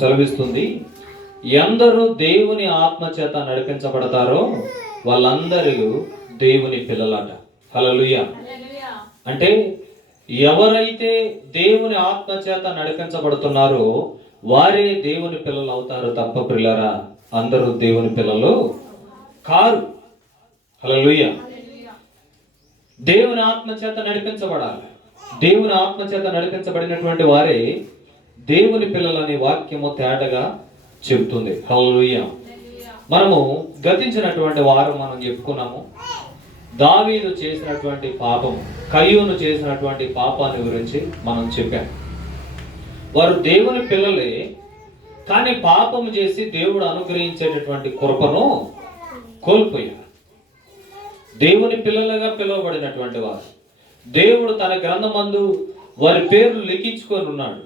సెలవిస్తుంది, ఎందరూ దేవుని ఆత్మ చేత నడిపించబడతారో వాళ్ళందరూ దేవుని పిల్లలట. హల్లెలూయా. అంటే ఎవరైతే దేవుని ఆత్మ చేత నడిపించబడుతున్నారో వారే దేవుని పిల్లలు అవుతారు తప్ప ప్రియులారా అందరూ దేవుని పిల్లలు కారు. హల్లెలూయా. దేవుని ఆత్మ చేత నడిపించబడాలి. దేవుని ఆత్మ చేత నడిపించబడినటువంటి వారే దేవుని పిల్లలని వాక్యము తేటగా చెబుతుంది. హల్లెలూయా. మనము గతించినటువంటి వారం మనం చెప్పుకున్నాము, దావీదు చేసినటువంటి పాపం, కయ్యూను చేసినటువంటి పాపాన్ని గురించి మనం చెప్పాం. వారు దేవుని పిల్లలే, కానీ పాపం చేసి దేవుడు అనుగ్రహించేటటువంటి కృపను కోల్పోయారు. దేవుని పిల్లలుగా పిలువబడినటువంటి వారు, దేవుడు తన గ్రంథమందు వారి పేర్లు లిఖించుకొని ఉన్నాడు.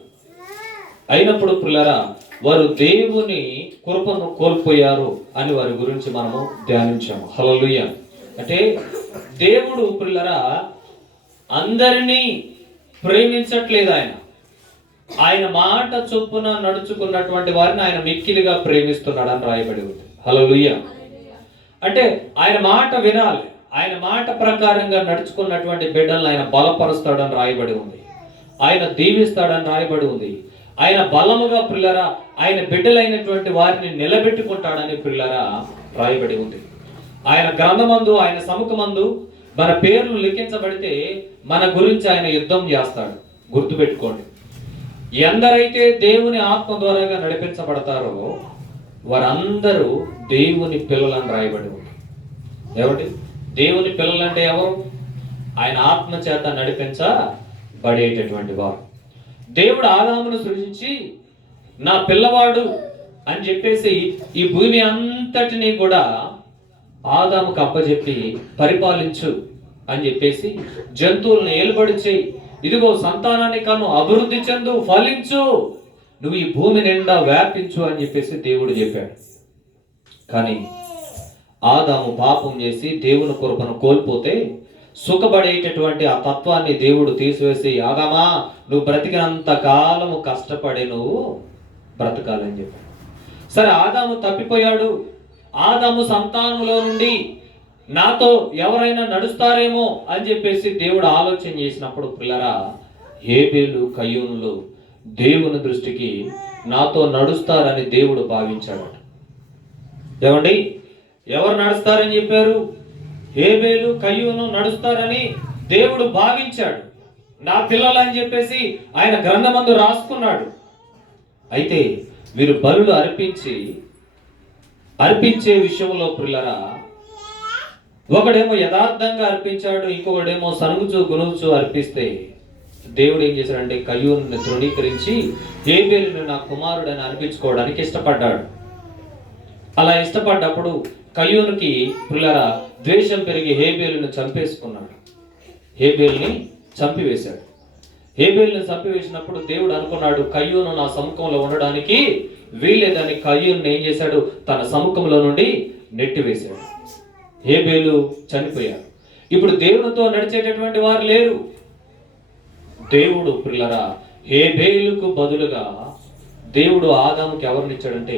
అయినప్పుడు పిల్లరా వారు దేవుని కృపను కోల్పోయారు అని వారి గురించి మనము ధ్యానించాము. హల్లెలూయా. అంటే దేవుడు పిల్లరా అందరినీ ప్రేమించట్లేదు. ఆయన మాట చొప్పున నడుచుకున్నటువంటి వారిని ఆయన మిక్కిలిగా ప్రేమిస్తున్నాడు అని రాయబడి ఉంది. హల్లెలూయా. అంటే ఆయన మాట వినాలి, ఆయన మాట ప్రకారంగా నడుచుకున్నటువంటి బిడ్డలను ఆయన బలపరుస్తాడని రాయబడి ఉంది, ఆయన దీవిస్తాడని రాయబడి ఉంది. ఆయన బలముగా పిల్లరా ఆయన బిడ్డలైనటువంటి వారిని నిలబెట్టుకుంటాడని పిల్లరా రాయబడి ఉంది. ఆయన గ్రంథమందు, ఆయన సముఖమందు మన పేర్లు లిఖించబడితే మన గురించి ఆయన యుద్ధం చేస్తాడు. గుర్తుపెట్టుకోండి, ఎందరైతే దేవుని ఆత్మ ద్వారాగా నడిపించబడతారో వారందరూ దేవుని పిల్లలని రాయబడి ఉంది. ఏమిటి దేవుని పిల్లలంటే ఎవరు? ఆయన ఆత్మ చేత నడిపించబడేటటువంటి వారు. దేవుడు ఆదామును సృజించి నా పిల్లవాడు అని చెప్పేసి ఈ భూమి అంతటినీ కూడా ఆదాముకు అప్పచెప్పి పరిపాలించు అని చెప్పేసి జంతువులను ఏలుబడి చేయి, ఇదిగో సంతానాన్ని కను, అభివృద్ధి చెందు, ఫలించు, నువ్వు ఈ భూమి నిండా వ్యాపించు అని చెప్పేసి దేవుడు చెప్పాడు. కానీ ఆదాము పాపం చేసి దేవుని కృపను కోల్పోతే సుఖపడేటటువంటి ఆ తత్వాన్ని దేవుడు తీసివేసి, ఆదామా నువ్వు బ్రతికినంత కాలము కష్టపడి నువ్వు బ్రతకాలని చెప్పాడు. సరే, ఆదాము తప్పిపోయాడు. ఆదాము సంతానంలో నుండి నాతో ఎవరైనా నడుస్తారేమో అని చెప్పేసి దేవుడు ఆలోచన చేసినప్పుడు పిల్లరా హేబేలు కయ్యూనులు దేవుని దృష్టికి నాతో నడుస్తారని దేవుడు భావించాడు. ఏమండి, ఎవరు నడుస్తారని చెప్పారు? హేబేలు కయ్యూను నడుస్తారని దేవుడు భావించాడు. నా పిల్లలు అని చెప్పేసి ఆయన గ్రంథమందు రాసుకున్నాడు. అయితే వీరు బలులు అర్పించే విషయంలో పిల్లరా ఒకడేమో యథార్థంగా అర్పించాడు, ఇంకొకడేమో సనుగుచు గునుగుచు అర్పిస్తే దేవుడు ఏం చేశాడంటే కయ్యూను తృణీకరించి హేబేలును నా కుమారుడని అర్పించుకోవడానికి ఇష్టపడ్డాడు. అలా ఇష్టపడ్డప్పుడు కయ్యూనుకి పిల్లరా ద్వేషం పెరిగి హేబేలును చంపేసుకున్నాడు. హేబేలుని చంపివేశాడు. హేబేలుని చంపివేసినప్పుడు దేవుడు అనుకున్నాడు కయ్యూను నా సముఖంలో ఉండడానికి వీలేదని కయ్యూను ఏం చేశాడు? తన సముఖంలో నుండి నెట్టివేశాడు. హేబేలు చనిపోయాడు. ఇప్పుడు దేవునితో నడిచేటటువంటి వారు లేరు. దేవుడు పిల్లరా హేబేలుకు బదులుగా దేవుడు ఆదాముకి ఎవరినిచ్చాడంటే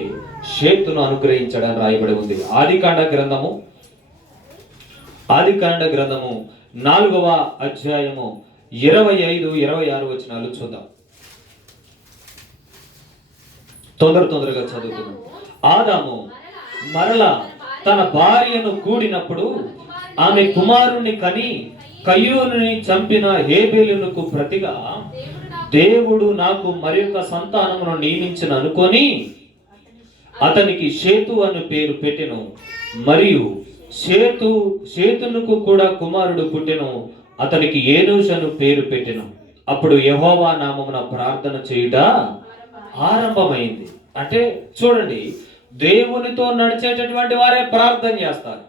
షేతును అనుగ్రహించాడని రాయబడి ఉంది. ఆదికాండ గ్రంథము 4వ అధ్యాయము 25-26 వచనాలు చూద్దాం. తొందరగా చదువుతున్నాం. ఆదాము మరలా తన భార్యను కూడినప్పుడు ఆమె కుమారుణ్ణి కని కయ్యూనుని చంపిన హేబేలునకు ప్రతిగా దేవుడు నాకు మరొక సంతానమును నియమించిన అనుకొని అతనికి షేతు అను పేరు పెట్టెను. మరియు షేతునకు కూడా కుమారుడు పుట్టెను. అతనికి ఏనోషు అను పేరు పెట్టెను. అప్పుడు యెహోవా నామమున ప్రార్థన చేయుట ఆరంభమైంది. అంటే చూడండి, దేవునితో నడిచేటటువంటి వారే ప్రార్థన చేస్తారు.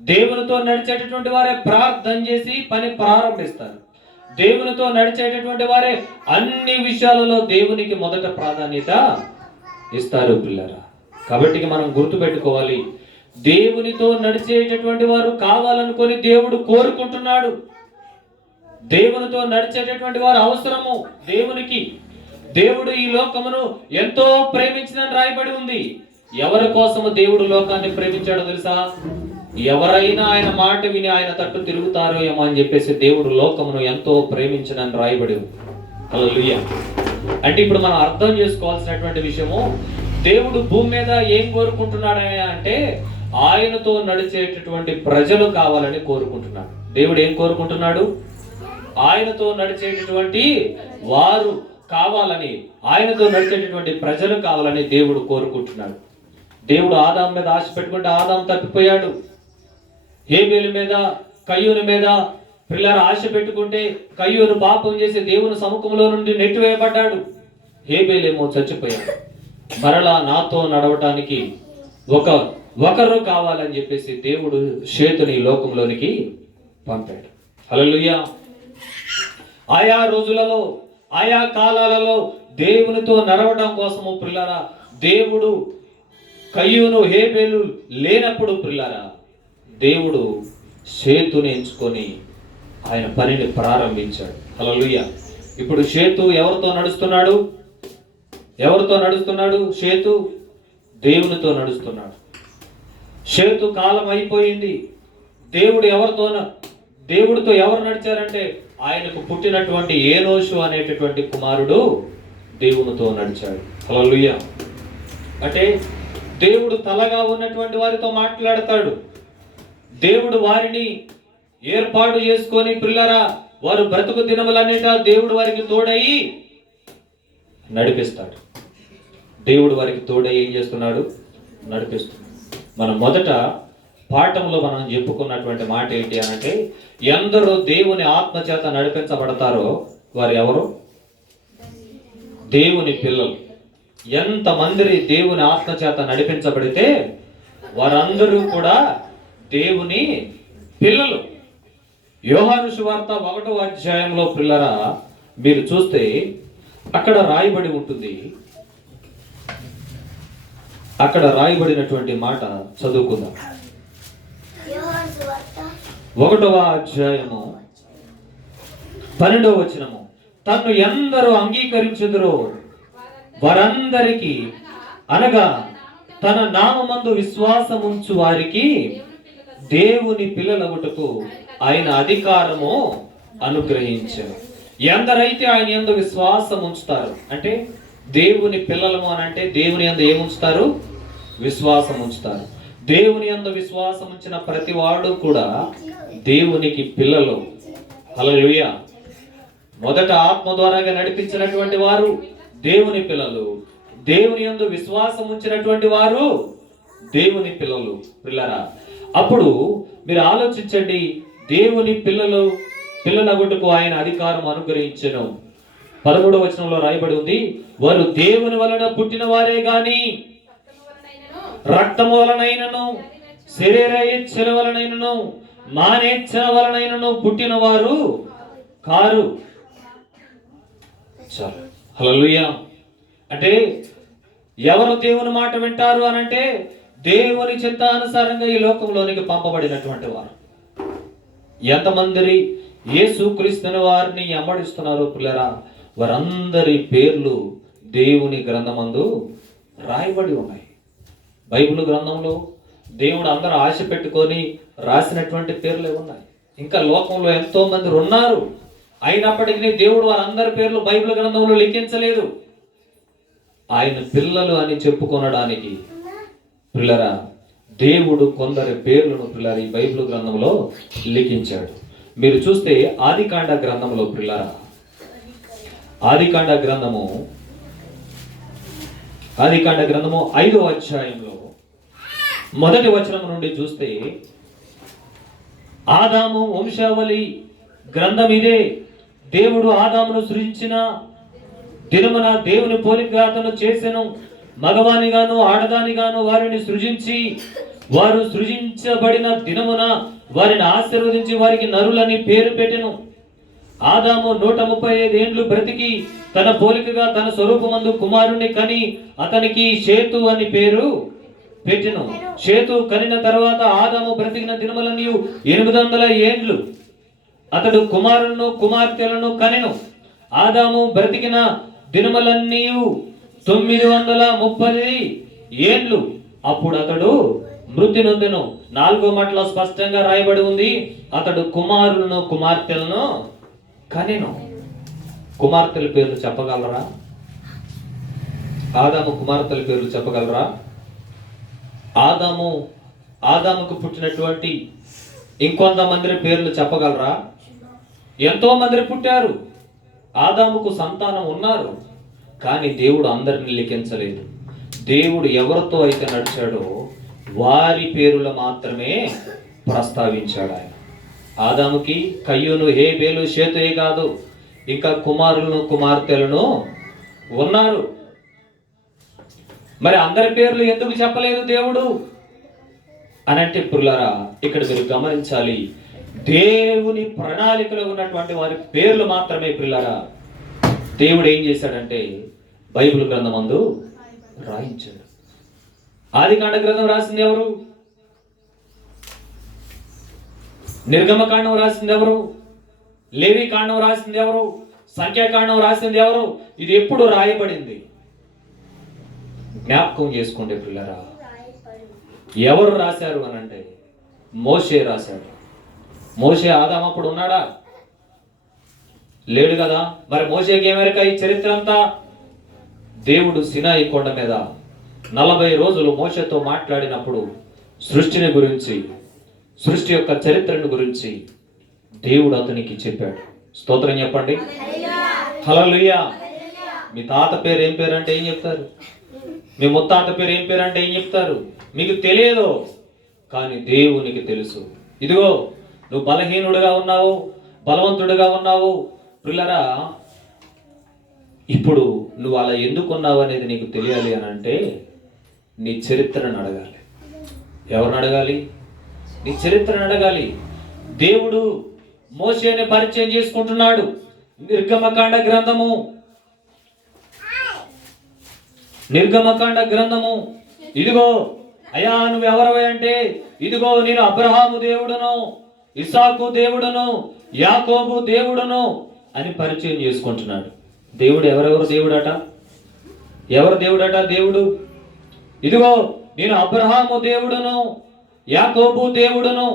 దేవునితో నడిచేటటువంటి వారే ప్రార్థన చేసి పని ప్రారంభిస్తారు. దేవునితో నడిచేటటువంటి వారే అన్ని విషయాలలో దేవునికి మొదట ప్రాధాన్యత ఇస్తారు పిల్లరా. కాబట్టి మనం గుర్తుపెట్టుకోవాలి, దేవునితో నడిచేటటువంటి వారు కావాలనుకొని దేవుడు కోరుకుంటున్నాడు. దేవునితో నడిచేటటువంటి వారు అవసరము దేవునికి. దేవుడు ఈ లోకమును ఎంతో ప్రేమించినని రాయబడి ఉంది. ఎవరి కోసము దేవుడు లోకాన్ని ప్రేమించాడో తెలుసా? ఎవరైనా ఆయన మాట విని ఆయన తట్టు తిరుగుతారో ఏమో అని చెప్పేసి దేవుడు లోకమును ఎంతో ప్రేమించినని రాయబడి ఉంది. హల్లెలూయా. అంటే ఇప్పుడు మనం అర్థం చేసుకోవాల్సినటువంటి విషయము, దేవుడు భూమి మీద ఏం కోరుకుంటున్నాడని అంటే ఆయనతో నడిచేటటువంటి ప్రజలు కావాలని కోరుకుంటున్నాడు. దేవుడు ఏం కోరుకుంటున్నాడు? ఆయనతో నడిచేటటువంటి వారు కావాలని, ఆయనతో నడిచేటటువంటి ప్రజలు కావాలని దేవుడు కోరుకుంటున్నాడు. దేవుడు ఆదాము మీద ఆశ పెట్టుకుంటే ఆదాము తప్పిపోయాడు. హేబేలు మీద, కయ్యూను మీద పిల్లల ఆశ పెట్టుకుంటే కయ్యూను పాపం చేసి దేవుని సముఖంలో నుండి నెట్టివేయబడ్డాడు. హేబేలేమో చచ్చిపోయాడు. మరలా నాతో నడవటానికి ఒకరు కావాలని చెప్పేసి దేవుడు షేతుని లోకంలోనికి పంపాడు. హల్లెలూయా. ఆయా రోజులలో, ఆయా కాలాలలో దేవునితో నడవడం కోసము పిల్లరా దేవుడు కయ్యూను, హేబేలు లేనప్పుడు పిల్లరా దేవుడు షేతుని ఎంచుకొని ఆయన పనిని ప్రారంభించాడు. హల్లెలూయా. ఇప్పుడు షేతు ఎవరితో నడుస్తున్నాడు? ఎవరితో నడుస్తున్నాడు? షేతు దేవునితో నడుస్తున్నాడు. షేతు కాలం అయిపోయింది. దేవుడితో ఎవరు నడిచారంటే ఆయనకు పుట్టినటువంటి ఏనోషు అనేటటువంటి కుమారుడు దేవునితో నడిచాడు. హల్లెలూయా. అంటే దేవుడు తలగా ఉన్నటువంటి వారితో మాట్లాడతాడు. దేవుడు వారిని ఏర్పాటు చేసుకొని పిల్లరా వారు బ్రతుకు దినములన్నిట దేవుడు వారికి తోడయి నడిపిస్తాడు. దేవుడు వారికి తోడయి ఏం చేస్తున్నాడు? నడిపిస్తున్నాడు. మనం మొదట పాఠంలో మనం చెప్పుకున్నటువంటి మాట ఏంటి అనంటే, ఎందరో దేవుని ఆత్మ చేత నడిపించబడతారో వారు ఎవరు? దేవుని పిల్లలు. ఎంతమంది దేవుని ఆత్మ చేత నడిపించబడితే వారందరూ కూడా దేవుని పిల్లలు. యోహాను సువార్త 1వ అధ్యాయంలో పిల్లరా మీరు చూస్తే అక్కడ రాయబడి ఉంటుంది. అక్కడ రాయబడినటువంటి మాట చదువుకుందాం. 1వ అధ్యాయము 12వ వచనము. తన్ను ఎందరూ అంగీకరించుదురో వారందరికీ, అనగా తన నామమందు విశ్వాసముంచు వారికి దేవుని పిల్లలగుటకు ఆయన అధికారము అనుగ్రహించారు. ఎందరైతే ఆయన యందు విశ్వాసం ఉంచుతారు, అంటే దేవుని పిల్లలము అని అంటే దేవుని యందు ఏముంచుతారు? విశ్వాసం ఉంచుతారు. దేవుని యందు విశ్వాసం ఉంచిన ప్రతి వాడు కూడా దేవునికి పిల్లలు. హల్లెలూయా. మొదట ఆత్మ ద్వారాగా నడిపించినటువంటి వారు దేవుని పిల్లలు. దేవుని యందు విశ్వాసం ఉంచినటువంటి వారు దేవుని పిల్లలు. పిల్లరా, అప్పుడు మీరు ఆలోచించండి, దేవుని పిల్లలగుటకు ఆయన అధికారం అనుగ్రహించెను. 13వ వచనంలో రాయబడి ఉంది, వారు దేవుని వలన పుట్టిన వారే గాని రక్తము వలనైనను శరీర ఇచ్ఛల వలనైనను మానేచ్ఛల వలనైనను పుట్టిన వారు కారు. చాలు. హల్లెలూయా. అంటే ఎవరు దేవుని మాట వింటారు అనంటే దేవుని చిత్తానుసారంగా ఈ లోకంలోనికి పంపబడినటువంటి వారు. ఎంతమంది యేసుక్రీస్తుని వారిని వెంబడిస్తున్నారో పిల్లరా వారందరి పేర్లు దేవుని గ్రంథమందు రాయబడి ఉన్నాయి. బైబిల్ గ్రంథంలో దేవుడు అందరూ ఆశ పెట్టుకొని రాసినటువంటి పేర్లే ఉన్నాయి. ఇంకా లోకంలో ఎంతో మంది ఉన్నారు, అయినప్పటికీ దేవుడు వారందరి పేర్లు బైబిల్ గ్రంథంలో లిఖించలేదు. ఆయన పిల్లలు అని చెప్పుకొనడానికి పిల్లరా దేవుడు కొందరి పేర్లను పిల్లరా ఈ బైబిల్ గ్రంథంలో లిఖించాడు. మీరు చూస్తే ఆదికాండ గ్రంథంలో పిల్లరా, ఆదికాండ గ్రంథము 5వ అధ్యాయంలో 1వ వచనం నుండి చూస్తే, ఆదాము వంశావళి గ్రంథం ఇదే. దేవుడు ఆదామును సృజించిన దినమున దేవుని పోలికగా అతను చేసెను. మగవానిగాను ఆడదానిగాను వారిని సృజించి, వారు సృజించబడిన దినమున వారిని ఆశీర్వదించి వారికి నరులని పేరు పెట్టెను. ఆదాము 135 ఏండ్లు బ్రతికి తన పోలికగా తన స్వరూపమందు కుమారుణ్ణి కని అతనికి షేతు అని పేరు పెట్టెను. షేతు కనిన తర్వాత ఆదాము బ్రతికిన దినములన్నీ 800 ఏండ్లు అతడు కుమారులను కుమార్తెలను కనెను. ఆదాము బ్రతికిన దినములన్నీ 930 ఏండ్లు. అప్పుడు అతడు మృతి నొందెను. 4వ మాటలో స్పష్టంగా రాయబడి ఉంది, అతడు కుమారులను కుమార్తెలను కనెను. కుమార్తెల పేర్లు చెప్పగలరా? ఆదాము కుమార్తెల పేర్లు చెప్పగలరా? ఆదాముకు పుట్టినటువంటి ఇంకొంతమంది పేర్లు చెప్పగలరా? ఎంతో మంది పుట్టారు. ఆదాముకు సంతానం ఉన్నారు, కానీ దేవుడు అందరిని లిఖించలేదు. దేవుడు ఎవరితో అయితే నడిచాడో వారి పేరులు మాత్రమే ప్రస్తావించాడు ఆయన. ఆదాముకి కయ్యూను, హేబేలు, షేతుయే కాదు, ఇంకా కుమారులను కుమార్తెలను ఉన్నారు. మరి అందరి పేర్లు ఎందుకు చెప్పలేదు దేవుడు అని అంటే, పురులారా, ఇక్కడ మీరు గమనించాలి, దేవుని ప్రణాళికలో ఉన్నటువంటి వారి పేర్లు మాత్రమే పురులారా దేవుడు ఏం చేశాడంటే బైబిల్ గ్రంథమందు రాయించాడు. ఆదికాండ గ్రంథం రాసింది ఎవరు? నిర్గమకాండం రాసింది ఎవరు? లేవి కాండం రాసింది ఎవరు? సంఖ్యాకాండం రాసింది ఎవరు? ఇది ఎప్పుడు రాయబడింది? జ్ఞాపకం చేసుకోండి పిల్లరా. ఎవరు రాశారు అని అంటే మోషే రాశాడు. మోషే ఆదాము అప్పుడు ఉన్నాడా? లేడు కదా. మరి మోషేకి ఏమెరక ఈ చరిత్ర అంతా? దేవుడు సినాయి కొండ మీద 40 రోజులు మోషేతో మాట్లాడినప్పుడు సృష్టిని గురించి, సృష్టి యొక్క చరిత్రను గురించి దేవుడు అతనికి చెప్పాడు. స్తోత్రం చెప్పండి. హల్లెలూయా. మీ తాత పేరు ఏం పేరు అంటే ఏం చెప్తారు? మీ ముత్తాత పేరు ఏం పేరు అంటే ఏం చెప్తారు? మీకు తెలియదు, కానీ దేవునికి తెలుసు. ఇదిగో నువ్వు బలహీనుడుగా ఉన్నావు, బలవంతుడుగా ఉన్నావు పిల్లరా, ఇప్పుడు నువ్వు అలా ఎందుకున్నావు అనేది నీకు తెలియాలి అని అంటే నీ చరిత్రను అడగాలి. ఎవరిని అడగాలి? నీ చరిత్రను అడగాలి. దేవుడు మోషేని పరిచయం చేసుకుంటున్నాడు. నిర్గమకాండ గ్రంథము, ఇదిగో అయ్యా నువ్వు ఎవరవే అంటే, ఇదిగో నేను అబ్రహాము దేవుడును, ఇస్సాకు దేవుడును, యాకోబు దేవుడును అని పరిచయం చేసుకుంటున్నాడు. దేవుడు ఎవరెవరు దేవుడట? ఎవరు దేవుడట? దేవుడు ఇదిగో నేను అబ్రహాము దేవుడును, యాకోబు దేవుడును,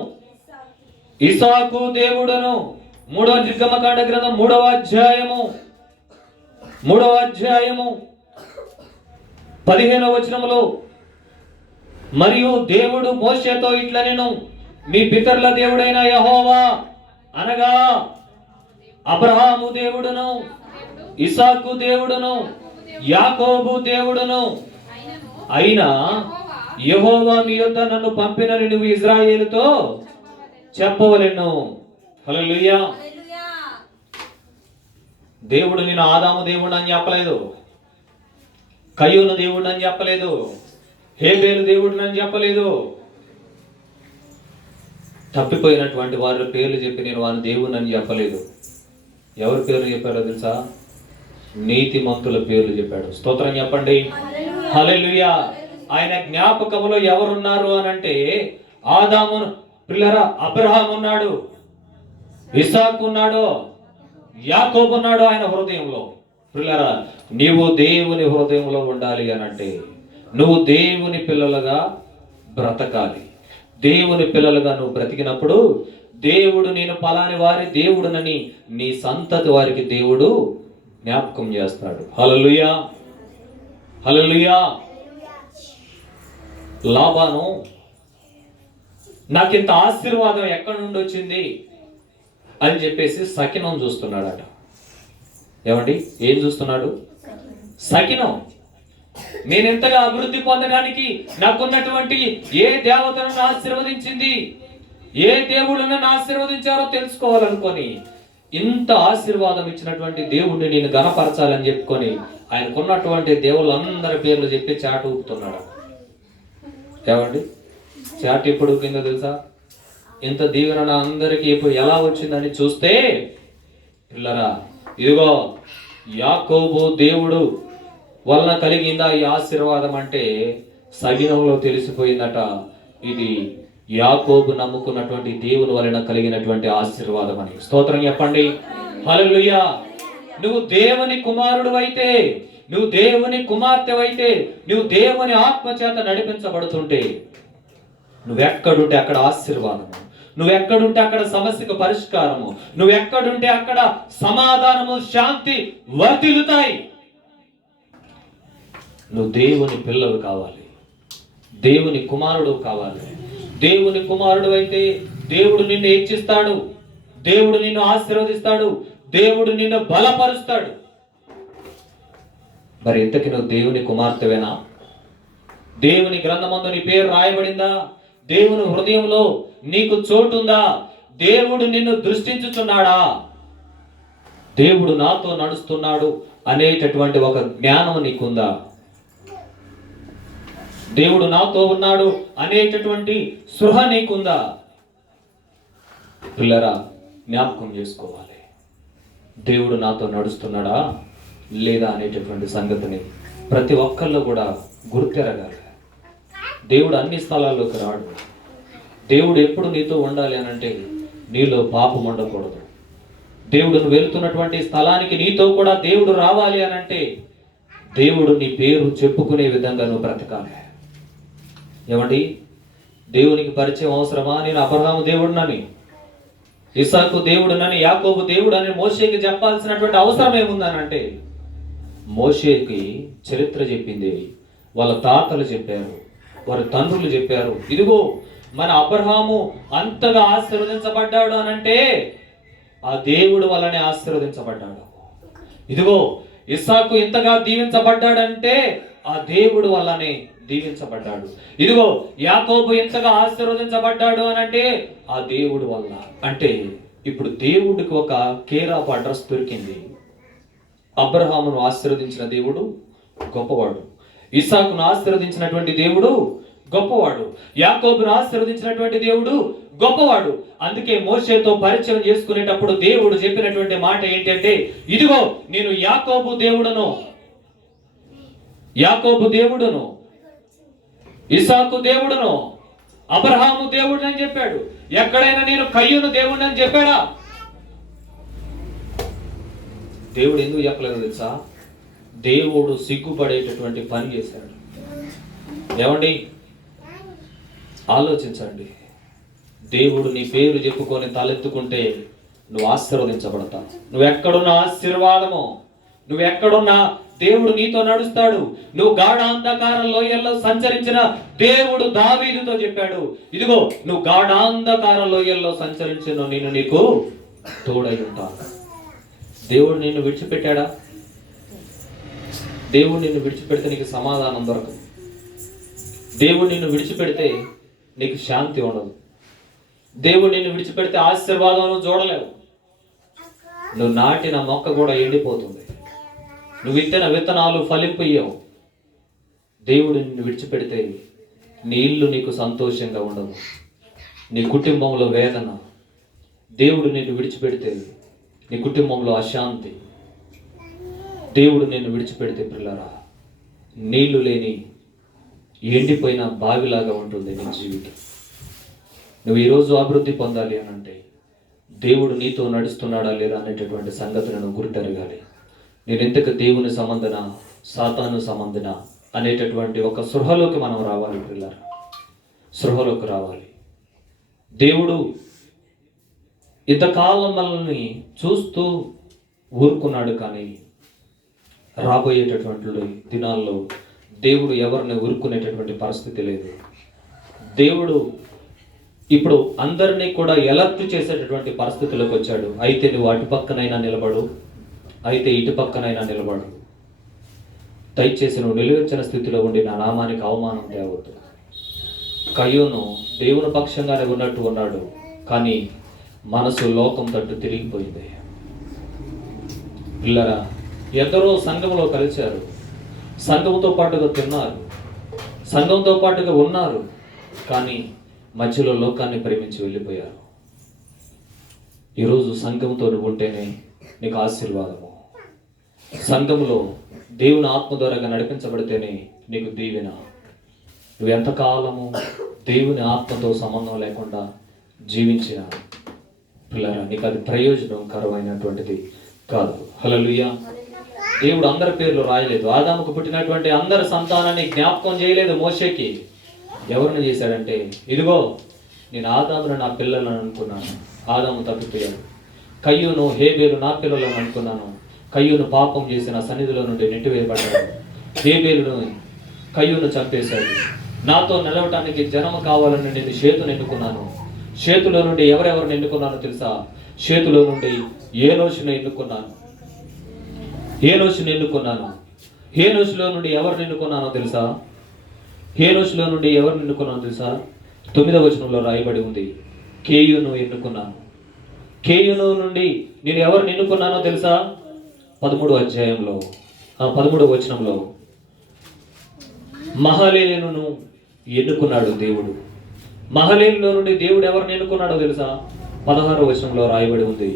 ఇస్సాకు దేవుడును. 3వ నిర్గమకాండ గ్రంథం 3వ అధ్యాయము 15వ వచనములో, మరియు దేవుడు మోషేతో ఇట్లనెను, మీ పితరుల దేవుడైన యెహోవా అనగా అబ్రహాము దేవుడును, ఇస్సాకు దేవుడును, యాకోబు దేవుడును అయినా యెహోవా మీ యొద్ద నన్ను పంపినని నువ్వు ఇశ్రాయేలుతో చెప్పవలెను. హల్లెలూయా. దేవుడు నేను ఆదాము దేవుడు అని చెప్పలేదు, కయ్యూను దేవుడు అని చెప్పలేదు, హేబేలు దేవుడు అని చెప్పలేదు. తప్పిపోయినటువంటి వారి పేర్లు చెప్పి నేను వారి దేవుని అని చెప్పలేదు. ఎవరి పేర్లు చెప్పాడో తెలుసా? నీతిమంతుల పేర్లు చెప్పాడు. స్తోత్రం చెప్పండి. హల్లెలూయా. ఆయన జ్ఞాపకములో ఎవరున్నారు అని అంటే ఆదాము పిల్లరా, అబ్రహాం ఉన్నాడు, ఇస్సాకు ఉన్నాడు, యాకోబు ఉన్నాడు ఆయన హృదయంలో. పిల్లరా, నీవు దేవుని హృదయంలో ఉండాలి అని అంటే నువ్వు దేవుని పిల్లలుగా బ్రతకాలి. దేవుని పిల్లలుగా నువ్వు బ్రతికినప్పుడు దేవుడు నేను పలాని వారి దేవుడునని నీ సంతతి వారికి దేవుడు జ్ఞాపకం చేస్తాడు. హల్లెలూయా, హల్లెలూయా. లాబాను నాకింత ఆశీర్వాదం ఎక్కడి నుండి వచ్చింది అని చెప్పేసి సకినం చూస్తున్నాడట. ఏమండి, ఏం చూస్తున్నాడు? సకినం. నేను ఎంతగా అభివృద్ధి పొందడానికి నాకున్నటువంటి ఏ దేవతలను ఆశీర్వదించింది, ఏ దేవుళ్ళను నన్ను ఆశీర్వదించారో తెలుసుకోవాలనుకొని ఇంత ఆశీర్వాదం ఇచ్చినటువంటి దేవుణ్ణి నేను గణపరచాలని చెప్పుకొని ఆయనకున్నటువంటి దేవుళ్ళందరి పేర్లు చెప్పి చాటు ఊపుతున్నాడు. ఏమండి, చాటు ఎప్పుడు ఊపిందో తెలుసా? ఇంత దీవెన అందరికీ ఇప్పుడు ఎలా వచ్చిందని చూస్తే పిల్లరా, ఇదిగో యాకోబు దేవుడు వలన కలిగిందా ఈ ఆశీర్వాదం అంటే సగినంలో తెలిసిపోయిందట. ఇది యాకోబు నమ్ముకున్నటువంటి దేవుని వలన కలిగినటువంటి ఆశీర్వాదం అని. స్తోత్రం చెప్పండి. హల్లెలూయా. నువ్వు దేవుని కుమారుడు అయితే, నువ్వు దేవుని కుమార్తె అయితే, నువ్వు దేవుని ఆత్మ చేత నడిపించబడుతుంటే, నువ్వెక్కడుంటే అక్కడ ఆశీర్వాదము, నువ్వెక్కడుంటే అక్కడ సమస్యకు పరిష్కారము, నువ్వెక్కడుంటే అక్కడ సమాధానము, శాంతి వర్ధిల్లుతాయి. నువ్వు దేవుని పిల్లలు కావాలి, దేవుని కుమారుడు కావాలి. దేవుని కుమారుడు అయితే దేవుడు నిన్ను హెచ్చిస్తాడు, దేవుడు నిన్ను ఆశీర్వదిస్తాడు, దేవుడు నిన్ను బలపరుస్తాడు. మరి ఇంతకి నువ్వు దేవుని కుమార్తెవేనా? దేవుని గ్రంథమందు నీ పేరు రాయబడిందా? దేవుని హృదయంలో నీకు చోటుందా? దేవుడు నిన్ను దృష్టించుచున్నాడా? దేవుడు నాతో నడుస్తున్నాడు అనేటటువంటి ఒక జ్ఞానం నీకుందా? దేవుడు నాతో ఉన్నాడు అనేటటువంటి స్పృహ నీకుందా? పిల్లరా, జ్ఞాపకం చేసుకోవాలి, దేవుడు నాతో నడుస్తున్నాడా లేదా అనేటటువంటి సంగతిని ప్రతి ఒక్కళ్ళు కూడా గుర్తెరగాలి. దేవుడు అన్ని స్థలాల్లోకి రాడు. దేవుడు ఎప్పుడు నీతో ఉండాలి అని అంటే నీలో పాపం ఉండకూడదు. దేవుడు నువ్వు వెళుతున్నటువంటి స్థలానికి నీతో కూడా దేవుడు రావాలి అని అంటే దేవుడు నీ పేరు చెప్పుకునే విధంగా నువ్వు బ్రతకాలి. ఏమండి, దేవునికి పరిచయం అవసరమా? నేను అబ్రహాము దేవుడునని, ఇస్సాకు దేవుడునని, యాకోబు దేవుడని మోషేకి చెప్పాల్సినటువంటి అవసరం ఏముందనంటే, మోషేకి చరిత్ర చెప్పింది వాళ్ళ తాతలు చెప్పారు, వారి తండ్రులు చెప్పారు. ఇదిగో మన అబ్రహాము అంతగా ఆశీర్వదించబడ్డాడు అనంటే ఆ దేవుడు వల్లనే ఆశీర్వదించబడ్డాడు. ఇదిగో ఇస్సాకు ఇంతగా దీవించబడ్డాడంటే ఆ దేవుడు వల్లనే దీవించబడ్డాడు. ఇదిగో యాకోబు ఇంతగా ఆశీర్వదించబడ్డాడు అనంటే ఆ దేవుడు వల్ల. అంటే ఇప్పుడు దేవుడికి ఒక కేర్ ఆఫ్ అడ్రస్ దొరికింది. అబ్రహామును ఆశీర్వదించిన దేవుడు గొప్పవాడు, ఇస్సాకును ఆశీర్వదించినటువంటి దేవుడు గొప్పవాడు, యాకోబును ఆశీర్వదించినటువంటి దేవుడు గొప్పవాడు. అందుకే మోషేతో పరిచయం చేసుకునేటప్పుడు దేవుడు చెప్పినటువంటి మాట ఏంటంటే, ఇదిగో నేను యాకోబు దేవుడును, ఇస్సాకు దేవుడును, అబ్రహాము దేవుడు అని చెప్పాడు. ఎక్కడైనా నేను కయ్యూను దేవుడు అని చెప్పాడా? దేవుడు ఎందుకు చెప్పలేదు తెలుసా? దేవుడు సిగ్గుపడేటటువంటి పని చేశాడు. ఏమండి, ఆలోచించండి. దేవుడు నీ పేరు చెప్పుకొని తలెత్తుకుంటే నువ్వు ఆశీర్వదించబడతావు. నువ్వెక్కడున్న ఆశీర్వాదము, నువ్వెక్కడున్నా దేవుడు నీతో నడుస్తాడు. నువ్వు గాఢ అంధకార లోయల్లో సంచరించిన దేవుడు దావీదుతో చెప్పాడు, ఇదిగో నువ్వు గాఢాంధకార లోయల్లో సంచరించిన నేను నీకు తోడై ఉంటాను. దేవుడు నిన్ను విడిచిపెట్టాడా? దేవుడు నిన్ను విడిచిపెడితే నీకు సమాధానం దొరకదు. దేవుడు నిన్ను విడిచిపెడితే నీకు శాంతి ఉండదు. దేవుడు నిన్ను విడిచిపెడితే ఆశీర్వాదం చూడలేవు. నువ్వు నాటిన మొక్క కూడా ఎండిపోతుంది. నువ్వు విత్తిన విత్తనాలు ఫలింపయ్యావు. దేవుడు నిన్ను విడిచిపెడితే నీ ఇల్లు నీకు సంతోషంగా ఉండదు, నీ కుటుంబంలో వేదన. దేవుడు నిన్ను విడిచిపెడితే నీ కుటుంబంలో అశాంతి. దేవుడు నిన్ను విడిచిపెడితే పిల్లరా, నీళ్లు లేని ఎండిపోయిన బావిలాగా ఉంటుంది నీ జీవితం. నువ్వు ఈరోజు అభివృద్ధి పొందాలి అని అంటే దేవుడు నీతో నడుస్తున్నాడా లేదా అనేటటువంటి సంగతిని నువ్వు గుర్తెరగాలి. నేను ఎంతకు దేవుని సంబంధన సాతాను సంబంధన అనేటటువంటి ఒక సృహలోకి మనం రావాలి పిల్లరా, సృహలోకి రావాలి. దేవుడు ఇంతకాలం మనల్ని చూస్తూ ఊరుకున్నాడు, కానీ రాబోయేటటువంటి దినాల్లో దేవుడు ఎవరిని ఊరుకునేటటువంటి పరిస్థితి లేదు. దేవుడు ఇప్పుడు అందరినీ కూడా ఎలర్ట్ చేసేటటువంటి పరిస్థితిలోకి వచ్చాడు. అయితే నువ్వు అటు పక్కనైనా నిలబడు, అయితే ఇటు పక్కనైనా నిలబడు. దయచేసి నువ్వు నిలువెచ్చని స్థితిలో ఉండి నా నామానికి అవమానం తేవద్దు. కయ్యూను దేవుని పక్షంగానే ఉన్నట్టు ఉన్నాడు, కానీ మనసు లోకం తట్టు తిరిగిపోయింది. పిల్లరా, ఎందరో సంఘంలో కలిశారు, సంఘంతో పాటుగా తిన్నారు, సంఘంతో పాటుగా ఉన్నారు, కానీ మధ్యలో లోకాన్ని ప్రేమించి వెళ్ళిపోయారు. ఈరోజు సంఘంతో నువ్వు ఉంటేనే నీకు ఆశీర్వాదము. సంఘంలో దేవుని ఆత్మ ద్వారాగా నడిపించబడితేనే నీకు దీవెన. నువ్వు ఎంతకాలము దేవుని ఆత్మతో సంబంధం లేకుండా జీవించిన పిల్లరా, నీకు అది ప్రయోజనకరమైనటువంటిది కాదు. హల్లెలూయా. దేవుడు అందరి పేర్లు రాయలేదు. ఆదాముకు పుట్టినటువంటి అందరి సంతానాన్ని జ్ఞాపకం చేయలేదు మోషేకి. ఎవరిని చేశాడంటే, ఇదిగో నేను ఆదామును నా పిల్లలను అనుకున్నాను, ఆదాము తప్పిపోయాడు. కయ్యూను హేబేలు నా పిల్లలను అనుకున్నాను, కయ్యూను పాపం చేసి నా సన్నిధిలో నుండి నెట్టివేయబడ్డాడు. హేబేలును కయ్యూను చంపేశాడు. నాతో నిలవటానికి జనము కావాలని నేను షేతును ఎన్నుకున్నాను. షేతులో నుండి ఎవరెవరిని ఎన్నుకున్నానో తెలుసా? షేతులో నుండి ఏనోషును ఎన్నుకున్నాను. హేనోషులో నుండి ఎవరిని ఎన్నుకున్నానో తెలుసా? 9వ వచనంలో రాయబడి ఉంది, కేయును ఎన్నుకున్నాను. కేయును నుండి నేను ఎవరిని ఎన్నుకున్నానో తెలుసా? 13వ వచనంలో మహలేలును ఎన్నుకున్నాడు దేవుడు. మహలేలులో నుండి దేవుడు ఎవరిని ఎన్నుకున్నాడో తెలుసా? 16వ వచనంలో రాయబడి ఉంది,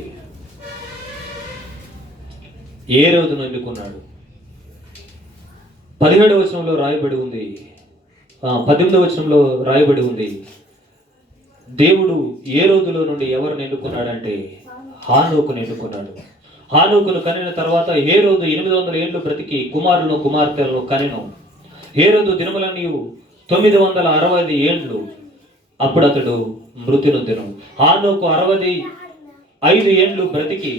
ఏ రోజును ఎన్నుకున్నాడు. 17వ వచనంలో రాయబడి ఉంది, 18వ వచనంలో రాయబడి ఉంది, దేవుడు ఏ రోజులో నుండి ఎవరిని ఎన్నుకున్నాడంటే హానోకును ఎన్నుకున్నాడు. హానోకును కనిన తర్వాత ఏ రోజు 800 ఏళ్ళు బ్రతికి కుమారులను కుమార్తెలను కనెను. ఏ రోజు దినములన్నీ 960 ఏళ్ళు. అప్పుడు అతడు మృతి నొందెను. హానోకు 65 ఏళ్ళు బ్రతికి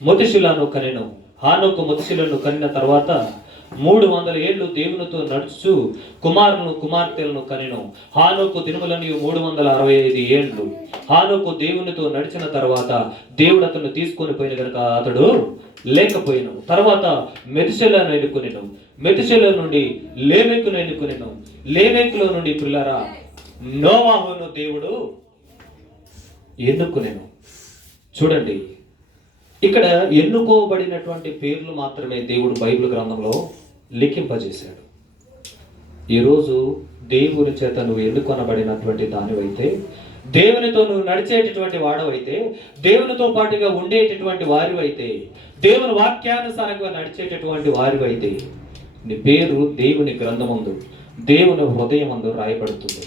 మొతుషిలను కనెను. హానోకు మొతుషిలను కనిన తర్వాత 300 ఏళ్ళు దేవునితో నడుచు కుమారులను కుమార్తెలను కనెను. హానోకు దినములన్నీ 365 ఏళ్ళు. హానోకు దేవునితో నడిచిన తర్వాత దేవుడు అతను తీసుకొని పోయిన కనుక అతడు లేకపోయాను. తర్వాత మెతుషెలను ఎన్నుకొనెను. మెతుషెల నుండి లేమెకును ఎన్నుకొనెను. లేమెకులో నుండి పిల్లరా నోవాహును దేవుడు ఎన్నుకొనెను. చూడండి, ఇక్కడ ఎన్నుకోబడినటువంటి పేర్లు మాత్రమే దేవుడు బైబిల్ గ్రంథంలో లిఖింపజేశాడు. ఈరోజు దేవుని చేత నువ్వు ఎన్నుకొనబడినటువంటి దానివైతే, దేవునితో నువ్వు నడిచేటటువంటి వాడవైతే, దేవునితో పాటుగా ఉండేటటువంటి వారివైతే, దేవుని వాక్యానుసారంగా నడిచేటటువంటి వారివైతే, నీ పేరు దేవుని గ్రంథమందు, దేవుని హృదయమందు రాయబడుతుంది.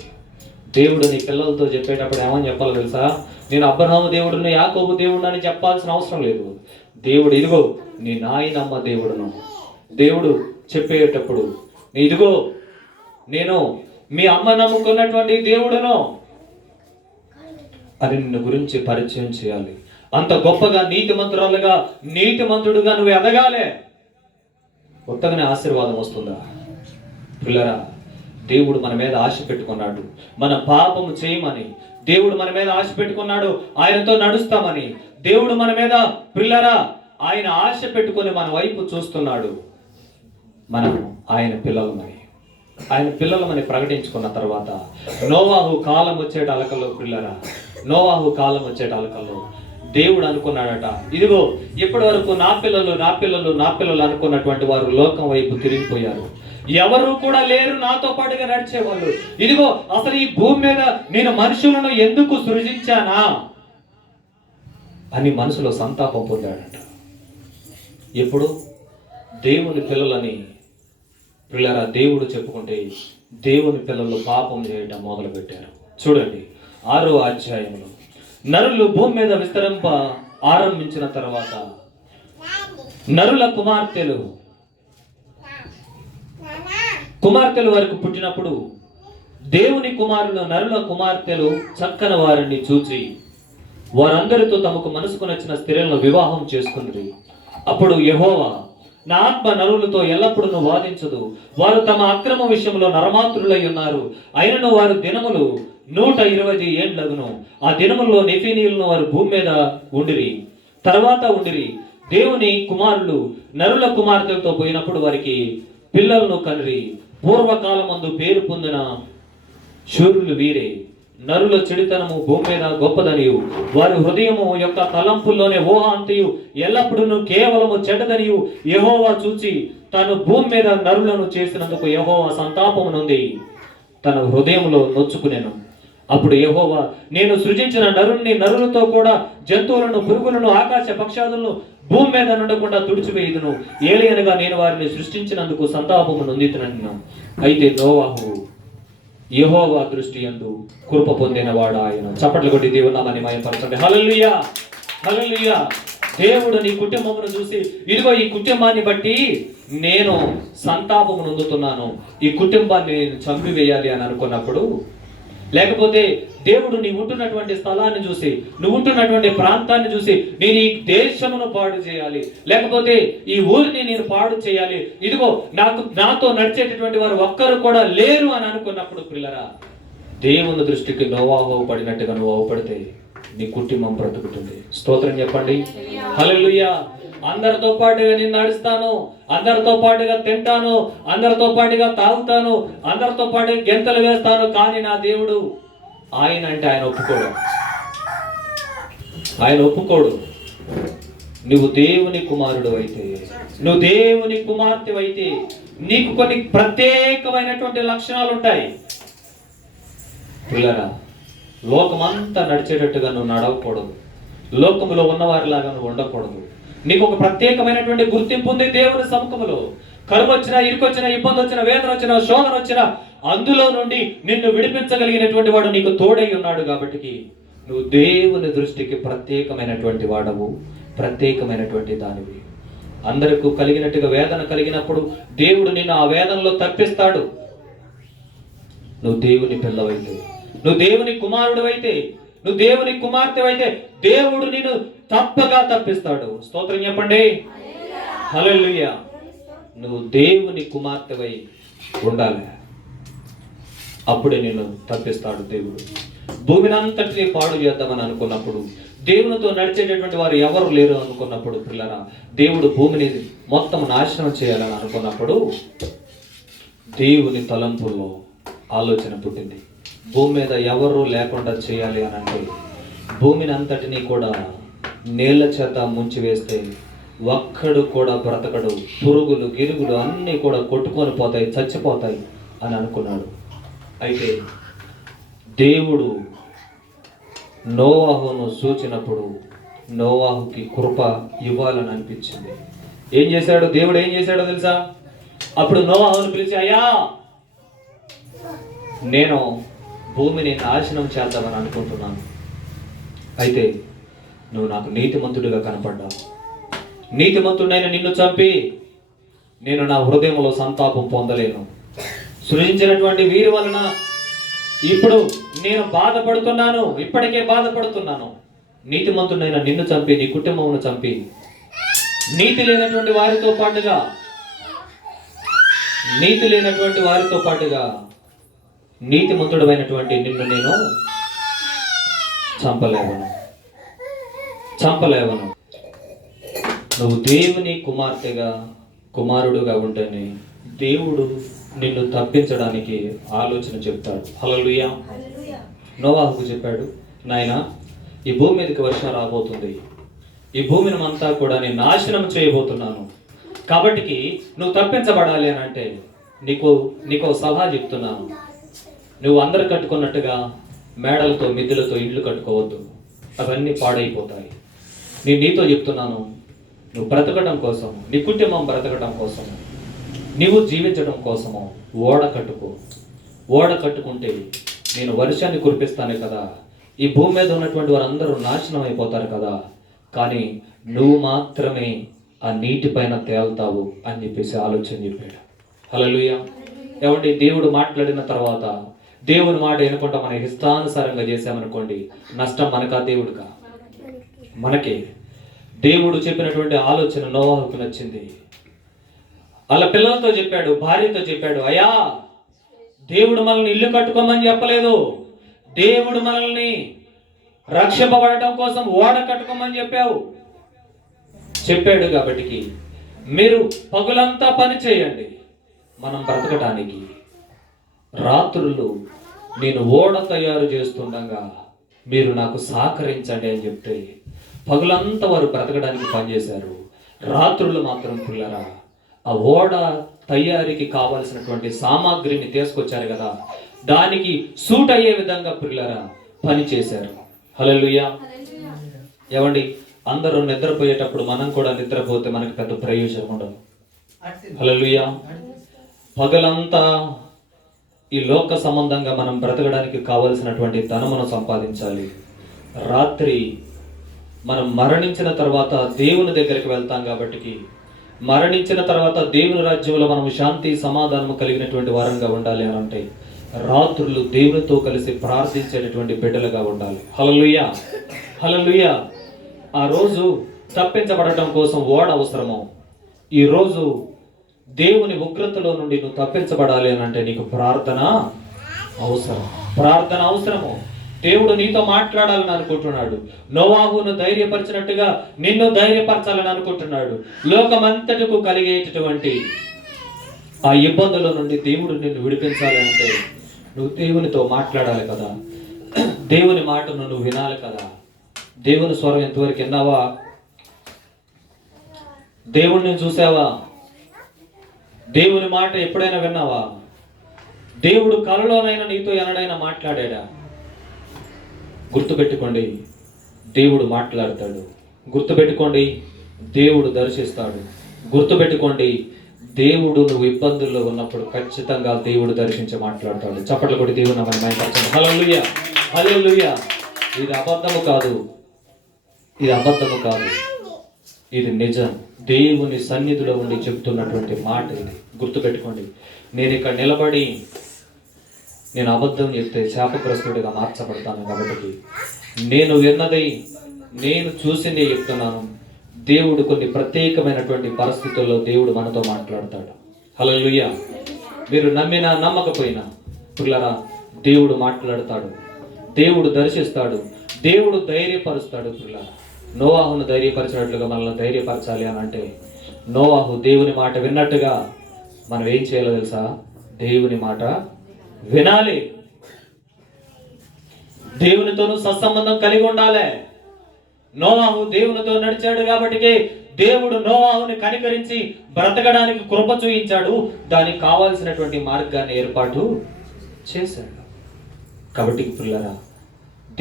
దేవుడు నీ పిల్లలతో చెప్పేటప్పుడు ఏమని చెప్పాలి తెలుసా? నేను అబ్రహాము దేవుడును, యాకోబు దేవుడు అని చెప్పాల్సిన అవసరం లేదు. దేవుడు ఇదిగో నీ నాయనమ్మ దేవుడును. దేవుడు చెప్పేటప్పుడు ఇదిగో నేను మీ అమ్మ నమ్ముకున్నటువంటి దేవుడును అని నిన్ను గురించి పరిచయం చేయాలి. అంత గొప్పగా నీతిమంతుడుగా నువ్వు ఎదగాలే. కొత్తగానే ఆశీర్వాదం వస్తుందా? పిల్లరా, దేవుడు మన మీద ఆశ పెట్టుకున్నాడు. మన పాపము చేయమని దేవుడు మన మీద ఆశ పెట్టుకున్నాడు. ఆయనతో నడుస్తామని దేవుడు మన మీద, పిల్లరా, ఆయన ఆశ పెట్టుకొని మన వైపు చూస్తున్నాడు. మనం ఆయన పిల్లలమని ప్రకటించుకున్న తర్వాత నోవాహు కాలం వచ్చేట అలకల్లో, పిల్లరా, నోవాహు కాలం వచ్చేట అలకల్లో దేవుడు అనుకున్నాడట, ఇదిగో ఇప్పటి వరకు నా పిల్లలు అనుకున్నటువంటి వారు లోకం వైపు తిరిగిపోయారు. ఎవరు కూడా లేరు నాతో పాటుగా నడిచేవాళ్ళు. ఇదిగో అసలు ఈ భూమి మీద నేను మనుషులను ఎందుకు సృజించానా అని మనసులో సంతాపం పొందాడట. ఎప్పుడు దేవుని పిల్లలని, పిల్లరా, దేవుడు చెప్పుకుంటే దేవుని పిల్లలు పాపం చేయడం మొదలు పెట్టారు. చూడండి 6వ అధ్యాయంలో నరులు భూమి మీద విస్తరింప ఆరంభించిన తర్వాత నరుల కుమార్తెలు వారికి పుట్టినప్పుడు దేవుని కుమారులు నరుల కుమార్తెలు చక్కని వారిని చూచి వారందరితో తమకు మనసుకు నచ్చిన స్త్రీలను వివాహం చేసుకున్నది. అప్పుడు యెహోవా, నా ఆత్మ నరులతో ఎల్లప్పుడూ వాదించదు, వారు తమ అక్రమ విషయంలో నరమాత్రులై ఉన్నారు. అయినను వారు దినములు 120 ఏండ్లగును. ఆ దినముల్లో నెఫీనీయులను వారు భూమి మీద ఉండిరి. దేవుని కుమారులు నరుల కుమార్తెలతో పోయినప్పుడు వారికి పిల్లలను కనిరి. పూర్వకాలమందు పేరు పొందిన శూరులు వీరే. నరుల చెడుతనము భూమి మీద గొప్పదనియు, వారి హృదయము యొక్క తలంపుల్లోనే ఊహ అంతయు ఎల్లప్పుడూ కేవలము చెడ్డదనియు యెహోవా చూచి తాను భూమి మీద నరులను చేసినందుకు యెహోవా సంతాపము నొంది తన హృదయంలో నొచ్చుకునేను. అప్పుడు యెహోవా, నేను సృజించిన నరులతో కూడా జంతువులను, పురుగులను, ఆకాశ పక్షాదులను భూమి మీద నుండకుండా తుడిచివేయుదును. ఏలయనగా నేను వారిని సృష్టించినందుకు సంతాపము నొందితునను. అయితే నోవాహు యెహోవా దృష్టి యందు కృప పొందినవాడు ఆయన. చప్పట్లు కొట్టి దేవుని నామాన్ని మహిమపరచండి. హల్లెలూయా, హల్లెలూయా. దేవుడు నీ కుటుంబమును చూసి, ఇదిగో ఈ కుటుంబాన్ని బట్టి నేను సంతాపము నొందుతున్నాను, ఈ కుటుంబాన్ని నేను చంపివేయాలి అని అనుకున్నప్పుడు, లేకపోతే దేవుడు నీ ఉంటున్నటువంటి స్థలాన్ని చూసి, నువ్వు ఉంటున్నటువంటి ప్రాంతాన్ని చూసి, నేను ఈ దేశమును పాడు చేయాలి, లేకపోతే ఈ ఊరిని నేను పాడు చేయాలి, ఇదిగో నాతో నడిచేటటువంటి వారు ఒక్కరు కూడా లేరు అని అనుకున్నప్పుడు పిల్లరా, దేవుని దృష్టికి నోవాహు పడినట్టుగా నువ్వు అవపడితే నీ కుటుంబం బ్రతుకుతుంది. స్తోత్రం చెప్పండి. హల్లెలూయా. అందరితో పాటుగా నేను నడుస్తాను, అందరితో పాటుగా తింటాను, అందరితో పాటుగా తాగుతాను, అందరితో పాటుగా గెంతలు వేస్తాను, కానీ నా దేవుడు ఆయన అంటే ఆయన ఒప్పుకోడు. నువ్వు దేవుని కుమారుడు అయితే, నువ్వు దేవుని కుమార్తె అయితే నీకు కొన్ని ప్రత్యేకమైనటువంటి లక్షణాలు ఉంటాయి. పిల్లరా, లోకమంతా నడిచేటట్టుగా నువ్వు నడవకూడదు, లోకములో ఉన్నవారిలాగా నువ్వు ఉండకూడదు. నీకు ఒక ప్రత్యేకమైనటువంటి గుర్తింపు ఉంది దేవుని సముఖములో. కరువు వచ్చినా, ఇరుకొచ్చినా, ఇబ్బంది వచ్చినా, వేదన వచ్చినా, శోధన వచ్చినా అందులో నుండి నిన్ను విడిపించగలిగినటువంటి వాడు నీకు తోడై ఉన్నాడు. కాబట్టి నువ్వు దేవుని దృష్టికి ప్రత్యేకమైనటువంటి వాడవు, ప్రత్యేకమైనటువంటి దానివి. అందరికీ కలిగినట్టుగా వేదన కలిగినప్పుడు దేవుడు నిన్ను ఆ వేదనలో తప్పిస్తాడు. నువ్వు దేవుని పిల్లవైతే, నువ్వు దేవుని కుమారుడు అయితే, నువ్వు దేవుని కుమార్తె అయితే దేవుడు నిన్ను తప్పగా తప్పిస్తాడు. స్తోత్రం చెప్పండి. హల్లెలూయా. నువ్వు దేవుని కుమార్తెవై ఉండాలి, అప్పుడే నిన్ను తప్పిస్తాడు దేవుడు. భూమిని అంతటినీ పాడు చేద్దామని అనుకున్నప్పుడు, దేవునితో నడిచేటటువంటి వారు ఎవరు లేరు అనుకున్నప్పుడు పిల్లరా, దేవుడు భూమిని మొత్తం నాశనం చేయాలని అనుకున్నప్పుడు దేవుని తలంపుల్లో ఆలోచన పుట్టింది. భూమి మీద ఎవరు లేకుండా చేయాలి అని అంటే, భూమిని అంతటినీ కూడా నీళ్ల చేత ముంచి వేస్తే ఒక్కడు కూడా బ్రతకడు, పురుగులు గిరుగులు అన్నీ కూడా కొట్టుకొని పోతాయి, చచ్చిపోతాయి అని అనుకున్నాడు. అయితే దేవుడు నోవాహును సూచినప్పుడు నోవాహుకి కృప ఇవ్వాలని అనిపించింది. ఏం చేశాడు దేవుడు? ఏం చేశాడో తెలుసా? అప్పుడు నోవాహును పిలిచి, అయ్యా, నేను భూమిని నాశనం చేద్దామని అనుకుంటున్నాను, అయితే నువ్వు నాకు నీతిమంతుడిగా కనపడ్డావు. నీతిమంతుడైన నిన్ను చంపి నేను నా హృదయంలో సంతాపం పొందలేను. సృజించినటువంటి వీరి వలన ఇప్పుడు నేను బాధపడుతున్నాను, ఇప్పటికే బాధపడుతున్నాను. నీతిమంతుడైన నిన్ను చంపి, నీ కుటుంబమును చంపి, నీతి లేనటువంటి వారితో పాటుగా నీతిమంతుడమైనటువంటి నిన్ను నేను చంపలేవను. నువ్వు దేవుని కుమార్తెగా, కుమారుడుగా ఉంటేనే దేవుడు నిన్ను తప్పించడానికి ఆలోచన చెప్తాడు. హల్లెలూయా. నోవాహుకు చెప్పాడు, నాయనా, ఈ భూమి మీదకి వర్షం రాబోతుంది, ఈ భూమిని అంతా కూడా నేను నాశనం చేయబోతున్నాను, కాబట్టి నువ్వు తప్పించబడాలి అని అంటే నీకు సలహా చెప్తున్నాను. నువ్వు అందరు కట్టుకున్నట్టుగా మేడలతో, మిద్దెలతో ఇళ్ళు కట్టుకోవద్దు, అవన్నీ పాడైపోతాయి. నీతో చెప్తున్నాను, నువ్వు బ్రతకడం కోసం, నీ కుటుంబం బ్రతకడం కోసం, నీవు జీవించడం కోసము ఓడ కట్టుకో. ఓడ కట్టుకుంటే నేను వర్షాన్ని కురిపిస్తాను కదా, ఈ భూమి మీద ఉన్నటువంటి వారందరూ నాశనం అయిపోతారు కదా, కానీ నువ్వు మాత్రమే ఆ నీటి పైన తేలుతావు అని చెప్పేసి ఆలోచన చెప్పాడు. హల్లెలూయా. ఏమండి, దేవుడు మాట్లాడిన తర్వాత దేవుని మాట వినకుండా మన ఇష్టానుసారంగా చేసామనుకోండి, నష్టం మనకా దేవుడికా? మనకే. దేవుడు చెప్పినటువంటి ఆలోచన నోవాహుకు నచ్చింది. వాళ్ళ పిల్లలతో చెప్పాడు, భార్యతో చెప్పాడు, అయ్యా, దేవుడు మనల్ని ఇల్లు కట్టుకోమని చెప్పలేదు, దేవుడు మనల్ని రక్షింపబడటం కోసం ఓడ కట్టుకోమని చెప్పాడు. కాబట్టి మీరు పగులంతా పని చేయండి మనం బ్రతకటానికి, రాత్రులు నేను ఓడ తయారు చేస్తుండగా మీరు నాకు సహకరించండి అని చెప్తే పగులంతా వారు బ్రతకడానికి పనిచేశారు. రాత్రులు మాత్రం పిల్లరా ఆ ఓడ తయారీకి కావాల్సినటువంటి సామాగ్రిని తీసుకొచ్చారు కదా, దానికి సూట్ అయ్యే విధంగా పిల్లరా పని చేశారు. హల్లెలూయా. ఏమండి, అందరూ నిద్రపోయేటప్పుడు మనం కూడా నిద్రపోతే మనకి పెద్ద ప్రయోజనం ఉండదు. హల్లెలూయా. పగలంతా ఈ లోక సంబంధంగా మనం బ్రతకడానికి కావలసినటువంటి ధనమును సంపాదించాలి. రాత్రి మనం మరణించిన తర్వాత దేవుని దగ్గరికి వెళ్తాం కాబట్టి, మరణించిన తర్వాత దేవుని రాజ్యంలో మనం శాంతి సమాధానం కలిగినటువంటి వారంగా ఉండాలి అని అంటే రాత్రులు దేవునితో కలిసి ప్రార్థించేటటువంటి బిడ్డలుగా ఉండాలి. హల్లెలూయా, హల్లెలూయా. ఆ రోజు తప్పించబడటం కోసం ఓడ అవసరము. ఈరోజు దేవుని ఉగ్రతలో నుండి నువ్వు తప్పించబడాలి అని అంటే నీకు ప్రార్థన అవసరం. ప్రార్థన అవసరము. దేవుడు నీతో మాట్లాడాలని అనుకుంటున్నాడు. నోవాహును ధైర్యపరిచినట్టుగా నిన్ను ధైర్యపరచాలని అనుకుంటున్నాడు. లోకమంతటికు కలిగేటటువంటి ఆ ఇబ్బందుల నుండి దేవుడు నిన్ను విడిపించాలి అంటే నువ్వు దేవునితో మాట్లాడాలి కదా. దేవుని మాటను నువ్వు వినాలి కదా. దేవుని స్వరం ఎంతవరకు విన్నావా? దేవుణ్ణి చూసావా? దేవుని మాట ఎప్పుడైనా విన్నావా? దేవుడు కలలోనైనా నీతో ఎన్నడైనా మాట్లాడాడా? గుర్తుపెట్టుకోండి, దేవుడు మాట్లాడతాడు. గుర్తుపెట్టుకోండి, దేవుడు దర్శిస్తాడు. గుర్తుపెట్టుకోండి, దేవుడు నువ్వు ఇబ్బందుల్లో ఉన్నప్పుడు ఖచ్చితంగా దేవుడు దర్శించి మాట్లాడతాడు. చప్పట్లు కొట్టి దేవుడు నా మైపరచండి. హల్లెలూయా, హల్లెలూయా. ఇది అబద్ధము కాదు, ఇది అబద్ధము కాదు, ఇది నిజం. దేవుని సన్నిధిలో ఉండి చెప్తున్నటువంటి మాట ఇది. గుర్తుపెట్టుకోండి, నేను ఇక్కడ నిలబడి నేను అబద్ధం చెప్తే శాపగ్రస్తుడిగా మార్చబడతాను. కాబట్టి నేను విన్నది, నేను చూసిందే చెప్తున్నాను. దేవుడు కొన్ని ప్రత్యేకమైనటువంటి పరిస్థితుల్లో దేవుడు మనతో మాట్లాడతాడు. హల్లెలూయా. మీరు నమ్మినా నమ్మకపోయినా పిల్లరా, దేవుడు మాట్లాడతాడు, దేవుడు దర్శిస్తాడు, దేవుడు ధైర్యపరుస్తాడు. పిల్లరా, నోవాహును ధైర్యపరిచినట్లుగా మనల్ని ధైర్యపరచాలి అని అంటే నోవాహు దేవుని మాట విన్నట్టుగా మనం ఏం చేయాలో తెలుసా? దేవుని మాట వినాలి. దేవునితోనూ సత్సంబంధం కలిగి ఉండాలి. నోవాహు దేవునితో నడిచాడు కాబట్టి దేవుడు నోవాహుని కనికరించి బ్రతకడానికి కృప చూయించాడు. దానికి కావాల్సినటువంటి మార్గాన్ని ఏర్పాటు చేశాడు. కాబట్టి పిల్లరా,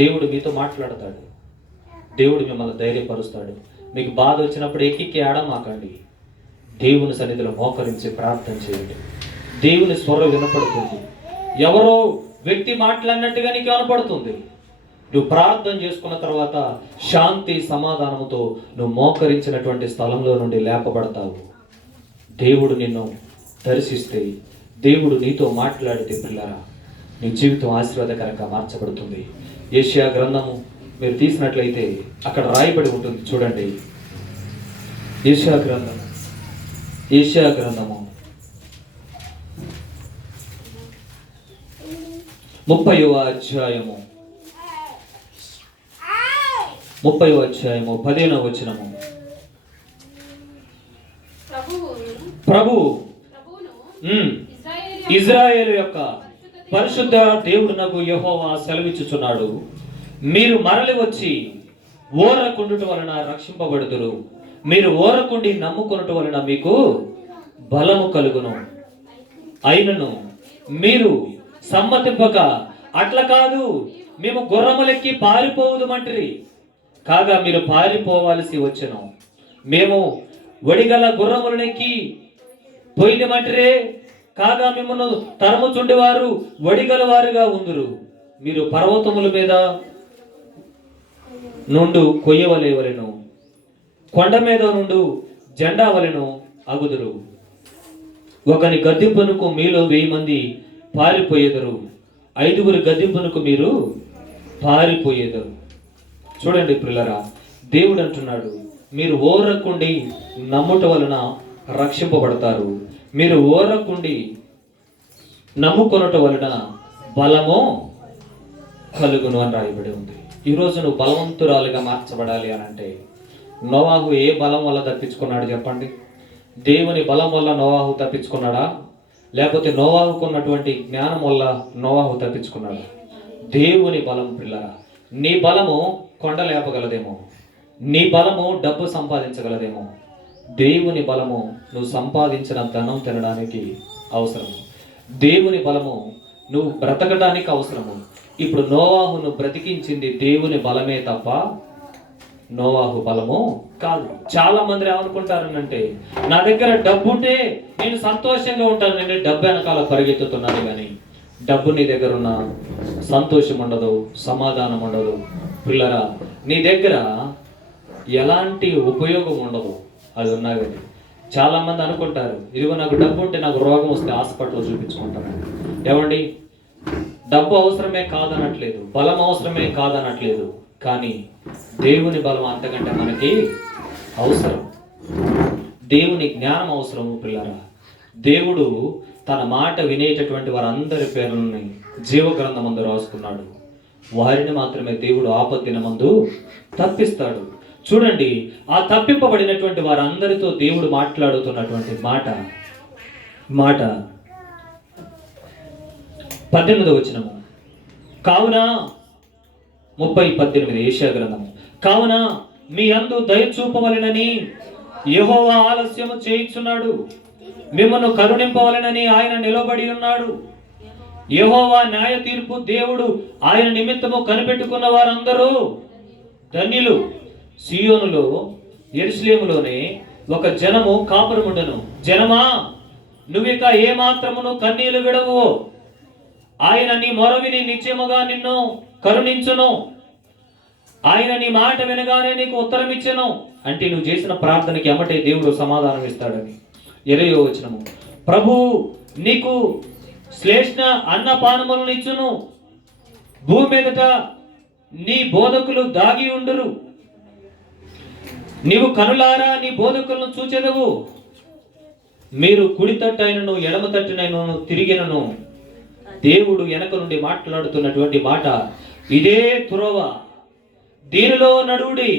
దేవుడు మీతో మాట్లాడతాడు. దేవుడు మిమ్మల్ని ధైర్యపరుస్తాడు. మీకు బాధ వచ్చినప్పుడు ఎక్కి ఆడమాకండి. దేవుని సన్నిధిలో మోకరించి ప్రార్థన చేయండి. దేవుని స్వరం వినపడుతుంది. ఎవరో వ్యక్తి మాట్లాడినట్టుగా నీకు కనపడుతుంది. నువ్వు ప్రార్థన చేసుకున్న తర్వాత శాంతి సమాధానంతో నువ్వు మోకరించినటువంటి స్థలంలో నుండి లేపబడతావు. దేవుడు నిన్ను దర్శిస్తే, దేవుడు నీతో మాట్లాడితే పిల్లరా, నీ జీవితం ఆశీర్వాదకరంగా మార్చబడుతుంది. యెషయా గ్రంథము మీరు తీసినట్లయితే అక్కడ రాయబడి ఉంటుంది. చూడండి, యెషయా గ్రంథము 30వ అధ్యాయము 15వ వచనము. ప్రభువు ఇజ్రాయేలు యొక్క పరిశుద్ధ దేవుడునగు యెహోవా సెలవిచ్చుచున్నాడు, మీరు మరలి వచ్చి ఓరకుండుట వలన రక్షింపబడుదురు. మీరు ఓరకుండి నమ్ముకొనుట వలన మీకు బలము కలుగును. అయినను మీరు సమ్మతింపక, అట్లా కాదు, మేము గుర్రములెక్కి పారిపోవుదుమంటిరి. కాగా మీరు పారిపోవాల్సి వచ్చెను. మేము వడిగల గుర్రములనెక్కి పోయినమంటిరే. కాగా మిమ్మల్ని తరముచుండేవారు వడిగల వారుగా ఉందురు. మీరు పర్వతముల మీద నుండు కొయ్యవలేవలెను, కొండ మీద నుండు జెండా వలెను అగుదురు. ఒకని గద్దింపునకు మీలో 1000 మంది పారిపోయేదరు. 5గురి గద్దింపునకు మీరు పారిపోయేదరు. చూడండి పిల్లరా, దేవుడు అంటున్నాడు, మీరు ఓరకుండి నమ్ముట వలన రక్షింపబడతారు. మీరు ఓరకుండి నమ్ముకొనుట వలన బలము కలుగును అని రాయబడి ఉంది. ఈరోజు నువ్వు బలవంతురాలుగా మార్చబడాలి అని అంటే నోవాహు ఏ బలం వల్ల తప్పించుకున్నాడు చెప్పండి? దేవుని బలం వల్ల నోవాహు తప్పించుకున్నాడా? లేకపోతే నోవాహుకు ఉన్నటువంటి జ్ఞానం వల్ల నోవాహు తప్పించుకున్నాడా? దేవుని బలం పిల్లరా. నీ బలము కొండ లేపగలదేమో, నీ బలము డబ్బు సంపాదించగలదేమో. దేవుని బలము నువ్వు సంపాదించిన ధనం తినడానికి అవసరము. దేవుని బలము నువ్వు బ్రతకడానికి అవసరము. ఇప్పుడు నోవాహును బ్రతికించింది దేవుని బలమే తప్ప నోవాహు బలము కాదు. చాలా మంది ఏమనుకుంటారనంటే, నా దగ్గర డబ్బు ఉంటే నేను సంతోషంగా ఉంటాను, నేను డబ్బు వెనకాల పరిగెత్తుతున్నాను. కానీ డబ్బు నీ దగ్గర ఉన్న సంతోషం ఉండదు, సమాధానం ఉండదు. పిల్లరా, నీ దగ్గర ఎలాంటి ఉపయోగం ఉండదు. అది ఉన్నా కానీ చాలా మంది అనుకుంటారు, ఇదిగో నాకు డబ్బు ఉంటే నాకు రోగం వస్తే హాస్పిటల్లో చూపించుకుంటాను. ఏమండి, డబ్బు అవసరమే కాదనట్లేదు, బలం అవసరమే కాదనట్లేదు, కానీ దేవుని బలం అంతకంటే మనకి అవసరం. దేవుని జ్ఞానం అవసరము పిల్లరా. దేవుడు తన మాట వినేటటువంటి వారందరి పేర్లని జీవగ్రంథమందు రాసుకున్నాడు. వారిని మాత్రమే దేవుడు ఆపత్తినమందు తప్పిస్తాడు. చూడండి, ఆ తప్పింపబడినటువంటి వారందరితో దేవుడు మాట్లాడుతున్నటువంటి మాట 18వ వచనము. కావున 30:18 యెషయా గ్రంథము. కావున మీ యందు దయ చూపవలెనని యెహోవా ఆలస్యము చేయుచున్నాడు, మిమ్మల్ని కరుణింపవలెనని ఆయన నిలబడి ఉన్నాడు. యెహోవా న్యాయ తీర్పు దేవుడు, ఆయన నిమిత్తము కనిపెట్టుకున్న వారందరూ ధన్యులు. సీయోనులో యెరూషలేములోనే ఒక జనము కాపురముండెను. జనమా, నువ్విక ఏ మాత్రమును కన్నీళ్లు విడవు, ఆయన నీ మొరవిని నిత్యముగా నిన్ను కరుణించును, ఆయన నీ మాట వినగానే నీకు ఉత్తరం ఇచ్చెను. అంటే నువ్వు చేసిన ప్రార్థనకి ఎమ్మటే దేవుడు సమాధానం ఇస్తాడని. 20వ వచనము. ప్రభు నీకు శ్లేష్ణ అన్నపానములను ఇచ్చును, భూమి మీదట నీ బోధకులు దాగి ఉండురు, నీవు కనులారా నీ బోధకులను చూచెదవు. మీరు కుడి తట్టైనను ఎడమ తట్టునైనను తిరిగినను. దేవుడు వెనక నుండి మాట్లాడుతున్నటువంటి మాట, ఇదే త్రోవ, దీనిలో నడువుడి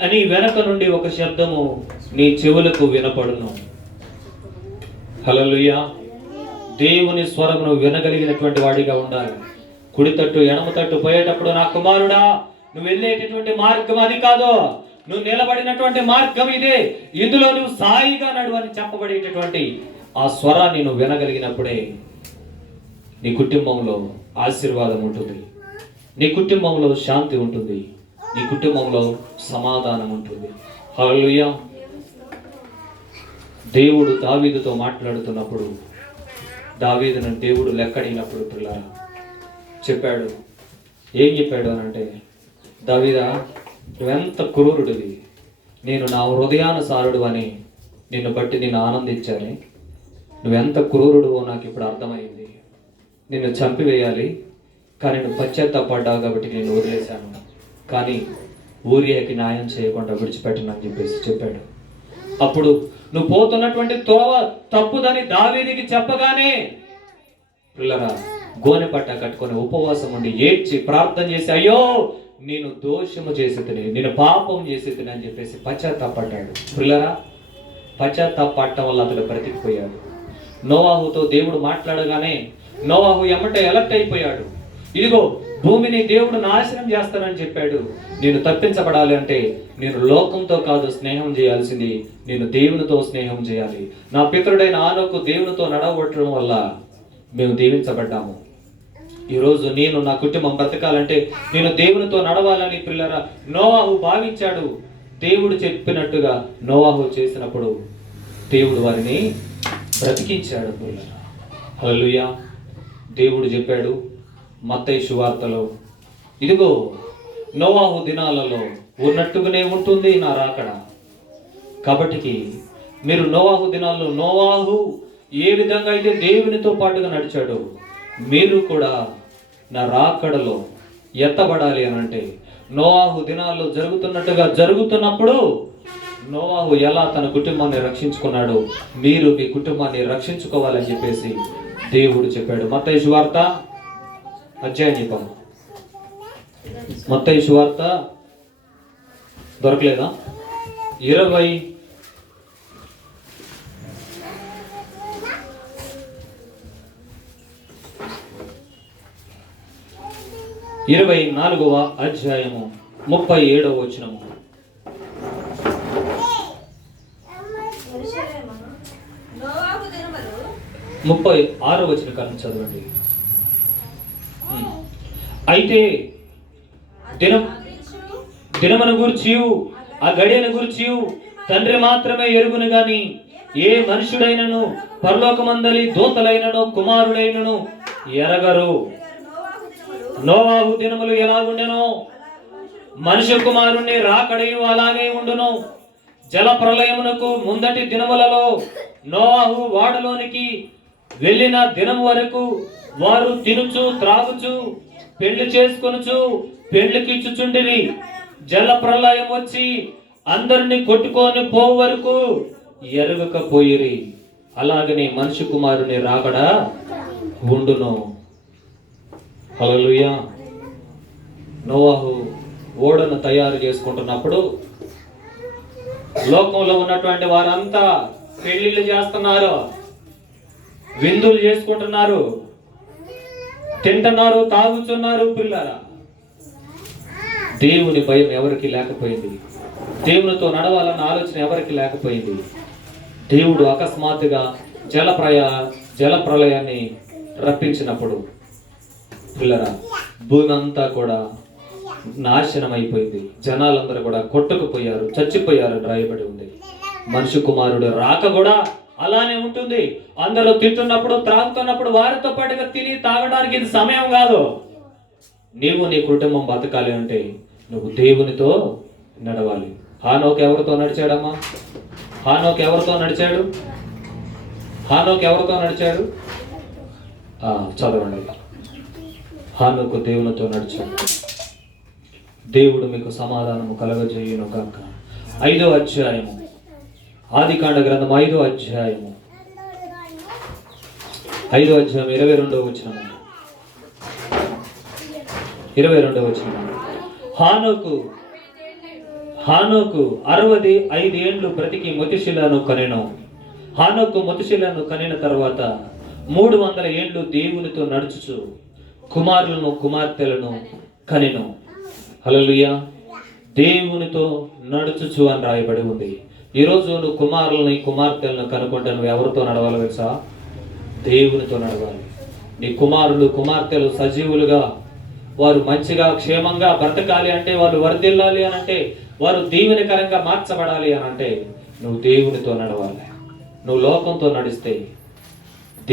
అని వెనక నుండి ఒక శబ్దము నీ చెవులకు వినపడును. హల్లెలూయా. దేవుని స్వరమును వినగలిగినటువంటి వాడిగా ఉండాలి. కుడి తట్టు ఎడమ తట్టు పోయేటప్పుడు, నా కుమారుడా, నువ్వు వెళ్ళేటటువంటి మార్గం అది కాదు, నువ్వు నిలబడినటువంటి మార్గం ఇదే, ఇందులో నువ్వు సాయిగా నడువు అని చెప్పబడేటటువంటి ఆ స్వరాన్ని నువ్వు వినగలిగినప్పుడే నీ కుటుంబంలో ఆశీర్వాదం ఉంటుంది, నీ కుటుంబంలో శాంతి ఉంటుంది, నీ కుటుంబంలో సమాధానం ఉంటుంది. హల్లెలూయా. దేవుడు దావీదుతో మాట్లాడుతున్నప్పుడు, దావీదును దేవుడు లెక్కడిగినప్పుడు పిల్లరా చెప్పాడు. ఏం చెప్పాడు అని అంటే, దావీదా, నువ్వెంత క్రూరుడివి, నేను నా హృదయానుసారుడు అని నిన్ను బట్టి నేను ఆనందించాలి. నువ్వెంత క్రూరుడువో నాకు ఇప్పుడు అర్థమైంది. నిన్ను చంపివేయాలి, కానీ నువ్వు పశ్చాత్తాపడ్డావు కాబట్టి నేను వదిలేశాను, కానీ ఊరియాకి న్యాయం చేయకుండా విడిచిపెట్టనని చెప్పేసి చెప్పాడు. అప్పుడు నువ్వు పోతున్నటువంటి త్రోవ తప్పుదని దావీదుకి చెప్పగానే పిల్లరా గోనె పట్ట కట్టుకొని ఉపవాసం ఉండి ఏడ్చి ప్రార్థన చేసి, అయ్యో నేను దోషము చేసేదని, నేను పాపం చేసేదని అని చెప్పేసి పశ్చాత్తాపడ్డాడు. పిల్లరా పశ్చాత్తాపడటం వల్ల అతడు బ్రతికిపోయాడు. నోవాహుతో దేవుడు మాట్లాడగానే నోవాహు ఎమ్మటే అలర్ట్ అయిపోయాడు. ఇదిగో భూమిని దేవుడు నాశనం చేస్తానని చెప్పాడు. నేను తప్పించబడాలి అంటే నేను లోకంతో కాదు స్నేహం చేయాల్సింది, నేను దేవునితో స్నేహం చేయాలి. నా పితరుడైన ఆనోకు దేవునితో నడవటం వల్ల మేము దీవించబడ్డాము. ఈరోజు నేను నా కుటుంబం బ్రతకాలంటే నేను దేవునితో నడవాలని పిల్లరా నోవాహు భావించాడు. దేవుడు చెప్పినట్టుగా నోవాహు చేసినప్పుడు దేవుడు వారిని బ్రతికించాడు పిల్లరా. హల్లెలూయా. దేవుడు చెప్పాడు మత్తయి సువార్తలో, ఇదిగో నోవాహు దినాలలో ఉన్నట్టుగానే ఉంటుంది నా రాకడ. కాబట్టి మీరు నోవాహు దినాల్లో నోవాహు ఏ విధంగా అయితే దేవునితో పాటుగా నడిచాడో మీరు కూడా నా రాకడలో ఎత్తబడాలి అని అంటే, నోవాహు దినాల్లో జరుగుతున్నట్టుగా జరుగుతున్నప్పుడు నోవాహు ఎలా తన కుటుంబాన్ని రక్షించుకున్నాడో మీరు మీ కుటుంబాన్ని రక్షించుకోవాలని చెప్పేసి దేవుడు చెప్పాడు. మత్తయి సువార్త అధ్యాయం చెప్పాము. మత్తయి సువార్త దొరకలేదా? 24వ అధ్యాయము 37వ వచనము. 36వ వచనం కారణం చదవండి. అయితే దినమును గూర్చి ఆ గడియను గూర్చి తండ్రి మాత్రమే ఎరుగును గాని ఏ మనుషుడైనను పరలోకమందలి దూతలైనను కుమారుడైనను ఎరగరు. నోవాహు దినములు ఎలాగుండెనో మనుష్య కుమారుని రాకడయు అలాగే ఉండును. జల ప్రళయమునకు ముందటి దినములలో నోవాహు ఓడలోనికి వెళ్ళిన దినం వరకు వారు తినుచు త్రాగుచు పెళ్లి చేసుకొనుచు పెళ్లికిచ్చుచుండిరి. జల ప్రళయం వచ్చి అందరిని కొట్టుకొని పోవు వరకు ఎరగకపోయిరి. అలాగనే మనిషి కుమారుని రాకడా ఉండును. హల్లెలూయా. నోవాహు ఓడను తయారు చేసుకుంటున్నప్పుడు లోకంలో ఉన్నటువంటి వారంతా పెళ్లిళ్ళు చేస్తున్నారు, విందులు చేసుకుంటున్నారు, తింటున్నారు, తాగుతున్నారు. పిల్లరా, దేవుని భయం ఎవరికి లేకపోయింది. దేవునితో నడవాలన్న ఆలోచన ఎవరికి లేకపోయింది. దేవుడు అకస్మాత్తుగా జల ప్రళయాన్ని రప్పించినప్పుడు పిల్లరా, భూమి అంతా కూడా నాశనం అయిపోయింది. జనాలందరూ కూడా కొట్టుకుపోయారు, చచ్చిపోయారు రాయబడి ఉంది. మనిషి కుమారుడు రాక కూడా అలానే ఉంటుంది. అందరూ తింటున్నప్పుడు త్రాగుతున్నప్పుడు వారితో పాటుగా తిని తాగడానికి ఇది సమయం కాదు. నీవు నీ కుటుంబం బతకాలి అంటే నువ్వు దేవునితో నడవాలి. హానోకు ఎవరితో నడిచాడమ్మా? హానోకు ఎవరితో నడిచాడు? హానోకు ఎవరితో నడిచాడు? చదవండి. హానోకు దేవునితో నడిచాడు. దేవుడు మీకు సమాధానము కలగజేయును గాక. 5వ అధ్యాయము, ఆదికాండ గ్రంథం 5వ అధ్యాయము 22వ వచనం. 22వ వచనం. హానోకు 65 ఏండ్లు బ్రతికి మెతూషెలను కనెను. హానోకు మెతూషెలను కనిన తర్వాత 300 ఏండ్లు దేవునితో నడుచుచు కుమారులను కుమార్తెలను కనెను. హల్లెలూయా. దేవునితో నడుచుచు అని రాయబడి ఉంది. ఈరోజు నువ్వు కుమారులని కుమార్తెలను కనుక్కుంటే నువ్వు ఎవరితో నడవాలి తెలుసా? దేవునితో నడవాలి. నీ కుమారులు కుమార్తెలు సజీవులుగా, వారు మంచిగా క్షేమంగా బ్రతకాలి అంటే, వారు వర్ధిల్లాలి అని అంటే, వారు దీవెనకరంగా మార్చబడాలి అని అంటే నువ్వు దేవునితో నడవాలి. నువ్వు లోకంతో నడిస్తే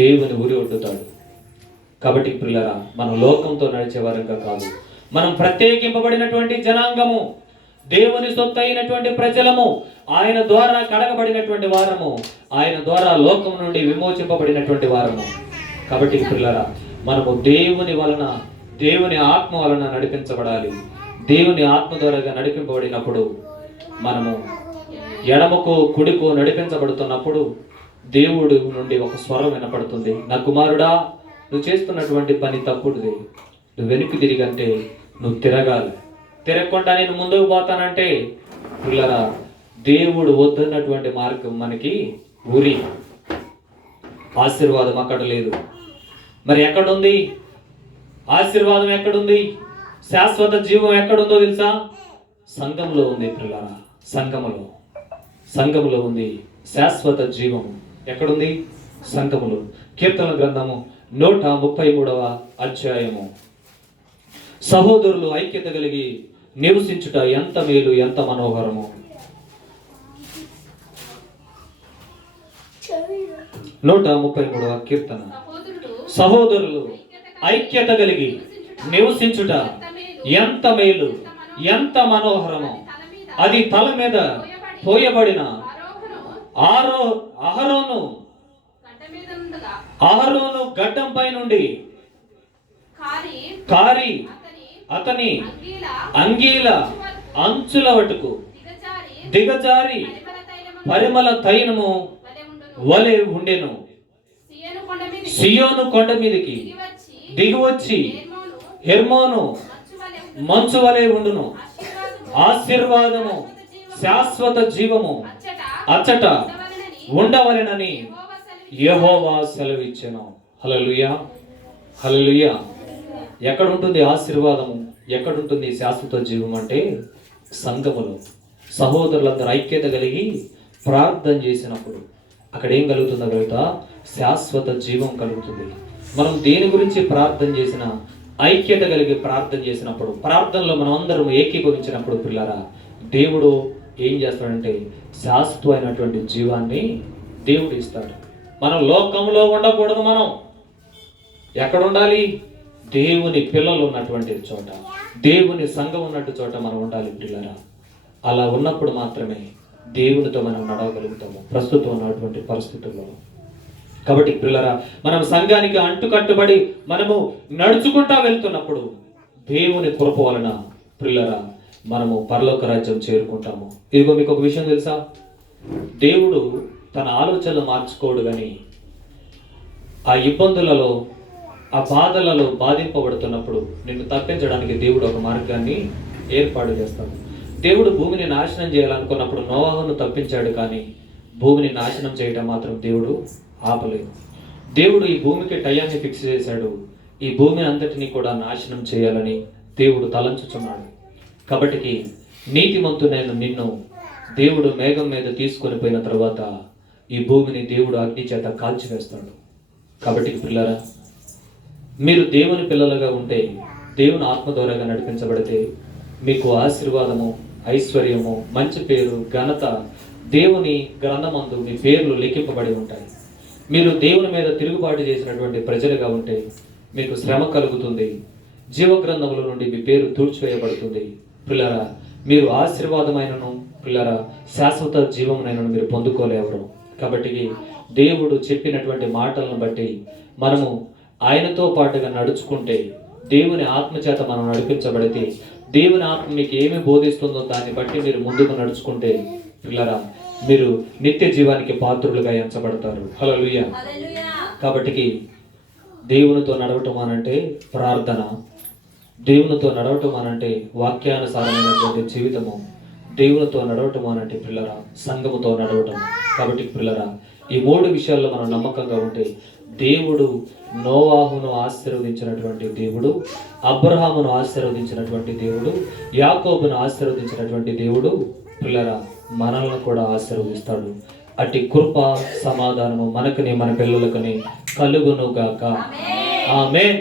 దేవుని ఉరి ఒడ్డుతాడు. కాబట్టి పిల్లరా, మనం లోకంతో నడిచే వారంగా కాదు, మనం ప్రత్యేకింపబడినటువంటి జనాంగము, దేవుని సొత్తు అయినటువంటి ప్రజలము, ఆయన ద్వారా కడగబడినటువంటి వారము, ఆయన ద్వారా లోకం నుండి విమోచింపబడినటువంటి వారము. కాబట్టి పిల్లరా, మనము దేవుని ఆత్మ వలన నడిపించబడాలి. దేవుని ఆత్మ ద్వారా నడిపింపబడినప్పుడు, మనము ఎడమకు కుడికు నడిపించబడుతున్నప్పుడు దేవుడు నుండి ఒక స్వరం వినపడుతుంది. నా కుమారుడా, నువ్వు చేస్తున్నటువంటి పని తప్పుడుది. నువ్వు వెనక్కి తిరిగంటే నువ్వు తిరగాలి. తిరగకుండా నేను ముందుకు పోతానంటే పిల్లరా, దేవుడు వద్దన్నటువంటి మార్గం మనకి ఉరి. ఆశీర్వాదం అక్కడ లేదు. మరి ఎక్కడుంది ఆశీర్వాదం? ఎక్కడుంది? శాశ్వత జీవం ఎక్కడుందో తెలుసా? సంఘంలో ఉంది పిల్లరా. సంఘములో ఉంది శాశ్వత జీవం. ఎక్కడుంది? సంఘములో. కీర్తన గ్రంథము 133వ అధ్యాయము. సహోదరులు ఐక్యత కలిగి నివసించుట ఎంత మేలు, ఎంత మనోహరము. 133వ కీర్తన. సహోదరులు ఐక్యత కలిగి నివసించుట ఎంత మేలు, ఎంత మనోహరము. అది తల మీద పోయబడిన అహరోను గడ్డంపై నుండి కారి అతని అంగీల అంచుల వటుకు దిగజారి పరిమళ తైలము వలె ఉండెను. సియోను కొండ మీదకి దిగివచ్చి హెర్మోను మంచు వలె ఉండును. ఆశీర్వాదము శాశ్వత జీవము అచ్చట ఉండవలెనని యెహోవా సెలవిచ్చెను. హల్లెలూయా, హల్లెలూయా. ఎక్కడ ఉంటుంది ఆశీర్వాదము? ఎక్కడుంటుంది శాశ్వత జీవం అంటే సంఘములో. సహోదరులందరూ ఐక్యత కలిగి ప్రార్థన చేసినప్పుడు అక్కడ ఏం కలుగుతుందో కలుగుతా? శాశ్వత జీవం కలుగుతుంది. మనం దేని గురించి ప్రార్థన చేసినా ఐక్యత కలిగి ప్రార్థన చేసినప్పుడు, ప్రార్థనలో మనం అందరం ఏకీభవించినప్పుడు పిల్లరా, దేవుడు ఏం చేస్తాడంటే శాశ్వతమైనటువంటి జీవాన్ని దేవుడు ఇస్తాడు. మనం లోకంలో ఉండకూడదు. మనం ఎక్కడ ఉండాలి? దేవుని పిల్లలు ఉన్నటువంటి చోట. దేవుని సంఘం ఉన్నట్టు చోట మనం ఉండాలి పిల్లరా. అలా ఉన్నప్పుడు మాత్రమే దేవునితో మనం నడవగలుగుతాము ప్రస్తుతం ఉన్నటువంటి పరిస్థితుల్లో. కాబట్టి పిల్లరా, మనం సంఘానికి అంటుకట్టుబడి మనము నడుచుకుంటా వెళ్తున్నప్పుడు దేవుని కృప వలన పిల్లరా మనము పరలోక రాజ్యం చేరుకుంటాము. ఇదిగో మీకు ఒక విషయం తెలుసా, దేవుడు తన ఆలోచనలు మార్చుకోడు, కానీ ఆ ఇబ్బందులలో ఆ బాధలలో బాధింపబడుతున్నప్పుడు నిన్ను తప్పించడానికి దేవుడు ఒక మార్గాన్ని ఏర్పాటు చేస్తాడు. దేవుడు భూమిని నాశనం చేయాలనుకున్నప్పుడు నోవాహును తప్పించాడు, కానీ భూమిని నాశనం చేయటం మాత్రం దేవుడు ఆపలేదు. దేవుడు ఈ భూమికి టయాన్ని ఫిక్స్ చేశాడు, ఈ భూమిని అంతటిని కూడా నాశనం చేయాలని దేవుడు తలంచుచున్నాడు. కాబట్టి నీతిమంతునైన నిన్ను దేవుడు మేఘం మీద తీసుకొని పోయిన తర్వాత ఈ భూమిని దేవుడు అగ్ని చేత కాల్చివేస్తాడు. కాబట్టి పిల్లరా, మీరు దేవుని పిల్లలుగా ఉంటే, దేవుని ఆత్మ ద్వారాగా నడిపించబడితే మీకు ఆశీర్వాదము, ఐశ్వర్యము, మంచి పేరు, ఘనత దేవుని గ్రంథమందు మీ పేర్లు లిఖింపబడి ఉంటాయి. మీరు దేవుని మీద తిరుగుబాటు చేసినటువంటి ప్రజలుగా ఉంటే మీకు శ్రమ కలుగుతుంది, జీవగ్రంథముల నుండి మీ పేరు తుడిచివేయబడుతుంది. పిల్లరా, మీరు ఆశీర్వాదమైనను పిల్లరా శాశ్వత జీవమునైనను మీరు పొందుకోలేవరు. కాబట్టి దేవుడు చెప్పినటువంటి మాటలను బట్టి మనము ఆయనతో పాటుగా నడుచుకుంటే, దేవుని ఆత్మ చేత మనం నడిపించబడితే, దేవుని ఆత్మ మీకు ఏమి బోధిస్తుందో దాన్ని బట్టి మీరు ముందుకు నడుచుకుంటే పిల్లరా మీరు నిత్య జీవానికి పాత్రులుగా ఎంచబడతారు. హల్లెలూయా. కాబట్టి దేవునితో నడవటం అనంటే ప్రార్థన, దేవునితో నడవటం అనంటే వాక్యానుసారమైనటువంటి జీవితము, దేవునితో నడవటం అనంటే పిల్లరా సంఘముతో నడవటం. కాబట్టి పిల్లరా ఈ 3 విషయాల్లో మనం నమ్మకంగా ఉంటే దేవుడు నోవాహును ఆశీర్వదించినటువంటి దేవుడు, అబ్రహామును ఆశీర్వదించినటువంటి దేవుడు, యాకోబును ఆశీర్వదించినటువంటి దేవుడు పిల్లరా మనల్ని కూడా ఆశీర్వదిస్తాడు. అట్టి కృప సమాధానము మనకుని మన పిల్లలకుని కలుగును గాక. ఆమేన్.